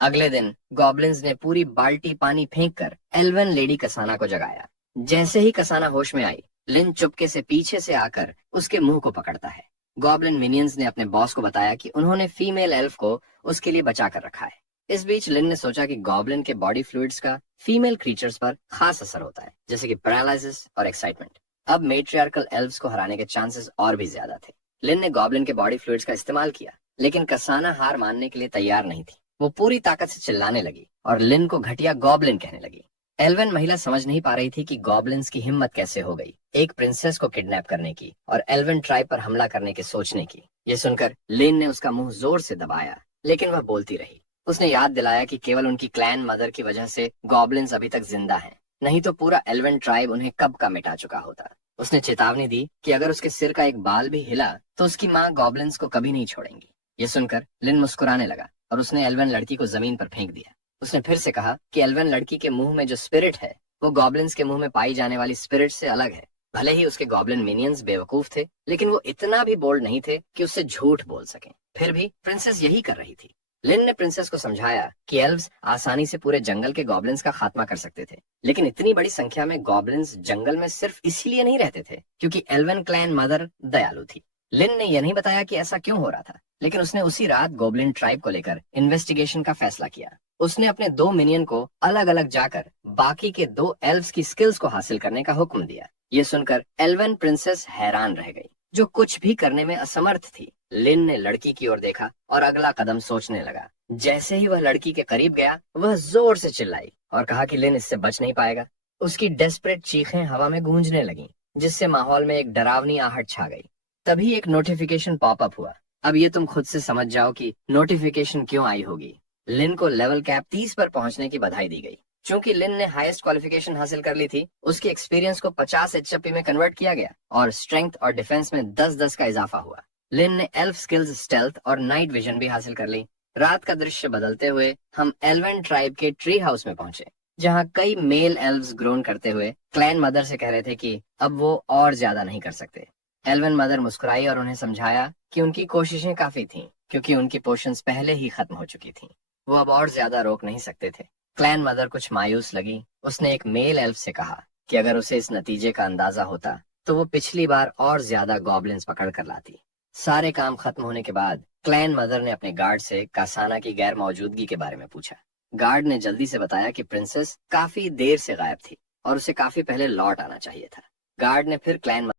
अगले दिन गॉब्लिन्स ने पूरी बाल्टी पानी फेंककर एल्वन लेडी कसाना को जगाया। जैसे ही कसाना होश में आई, लिन चुपके से पीछे से आकर उसके मुंह को पकड़ता है। गॉब्लिन मिनियंस ने अपने बॉस को बताया कि उन्होंने फीमेल एल्फ को उसके लिए बचा कर रखा है। इस बीच लिन ने सोचा कि गॉब्लिन के बॉडी फ्लूइड्स का फीमेल क्रीचर्स पर खास असर होता है, जैसे कि पैरालिसिस और एक्साइटमेंट। अब मेट्रियार्कल एल्व्स को हराने के चांसेस और भी ज्यादा थे। लिन ने गॉब्लिन के बॉडी फ्लूइड्स का इस्तेमाल किया, लेकिन कसाना हार मानने के लिए तैयार नहीं थी। वो पूरी ताकत से चिल्लाने लगी और लिन को घटिया गॉब्लिन कहने लगी। एल्वन महिला समझ नहीं पा रही थी कि गॉब्लिन्स की हिम्मत कैसे हो गई एक प्रिंसेस को किडनैप करने की और एल्वन ट्राइब पर हमला करने के सोचने की। ये सुनकर लिन ने उसका मुंह जोर से दबाया, लेकिन वह बोलती रही। उसने याद दिलाया कि केवल उनकी क्लैन मदर की वजह से गॉब्लिन्स अभी तक जिंदा हैं, नहीं तो पूरा एल्वन ट्राइब उन्हें कब का मिटा चुका होता। उसने चेतावनी दी कि अगर उसके सिर का एक बाल भी हिला तो उसकी माँ गॉब्लिन्स को कभी नहीं छोड़ेंगी। ये सुनकर लिन मुस्कुराने लगा और उसने एल्वन लड़की को जमीन पर फेंक दिया। उसने फिर से कहा कि एल्वन लड़की के मुंह में जो स्पिरिट है वो गॉब्लिन्स के मुंह में पाई जाने वाली स्पिरिट से अलग है। भले ही उसके गॉब्लिन मिनियंस बेवकूफ थे, लेकिन वो इतना भी बोल्ड नहीं थे कि उससे झूठ बोल सकें। फिर भी प्रिंसेस यही कर रही थी। लिन ने प्रिंसेस को समझाया कि एल्व्स आसानी से पूरे जंगल के गॉब्लिन्स का खात्मा कर सकते थे, लेकिन इतनी बड़ी संख्या में गॉब्लिन्स जंगल में सिर्फ इसीलिए नहीं रहते थे क्योंकि एल्वन क्लैन मदर दयालु थी। लिन ने यह नहीं बताया कि ऐसा क्यों हो रहा था, लेकिन उसने उसी रात गोब्लिन ट्राइब को लेकर इन्वेस्टिगेशन का फैसला किया। उसने अपने 2 मिनियन को अलग अलग जाकर बाकी के 2 एल्व्स की स्किल्स को हासिल करने का हुक्म दिया। ये सुनकर एल्वन प्रिंसेस हैरान रह गई, जो कुछ भी करने में असमर्थ थी। लिन ने लड़की की ओर देखा और अगला कदम सोचने लगा। जैसे ही वह लड़की के करीब गया, वह जोर से चिल्लाई और कहा कि लिन इससे बच नहीं पाएगा। उसकी डेस्परेट चीखें हवा में गूंजने लगीं, जिससे माहौल में एक डरावनी आहट छा गई। तभी एक नोटिफिकेशन पॉपअप हुआ। अब ये तुम खुद से समझ जाओ कि नोटिफिकेशन क्यों आई होगी। लिन को लेवल कैप 30 पर पहुंचने की बधाई दी गई। चूंकि लिन ने हाईएस्ट क्वालिफिकेशन हासिल कर ली थी, उसके एक्सपीरियंस को 50 एचपी में कन्वर्ट किया गया और स्ट्रेंथ और डिफेंस में 10-10 का इजाफा हुआ। लिन ने एल्फ स्किल्स स्टेल्थ और नाइट विजन भी हासिल कर ली। रात का दृश्य बदलते हुए हम एल्वन ट्राइब के ट्री हाउस में पहुंचे, जहां कई मेल एल्व्स ग्रोन करते हुए क्लैन मदर से कह रहे थे कि अब वो और ज्यादा नहीं कर सकते। एल्वन मदर मुस्कुराई और उन्हें समझाया कि उनकी कोशिशें काफी थीं, क्योंकि उनकी पोशंस पहले ही खत्म हो चुकी थीं। वो अब और ज्यादा रोक नहीं सकते थे। क्लैन मदर कुछ मायूस लगी। उसने एक मेल एल्फ से कहा कि अगर उसे इस नतीजे का अंदाजा होता तो वो पिछली बार और ज्यादा गॉब्लिन्स पकड़ कर लाती। सारे काम खत्म होने के बाद क्लैन मदर ने अपने गार्ड से कासाना की गैर मौजूदगी के बारे में पूछा। गार्ड ने जल्दी से बताया कि प्रिंसेस काफी देर से गायब थी और उसे काफी पहले लौट आना चाहिए था। गार्ड ने फिर क्लैन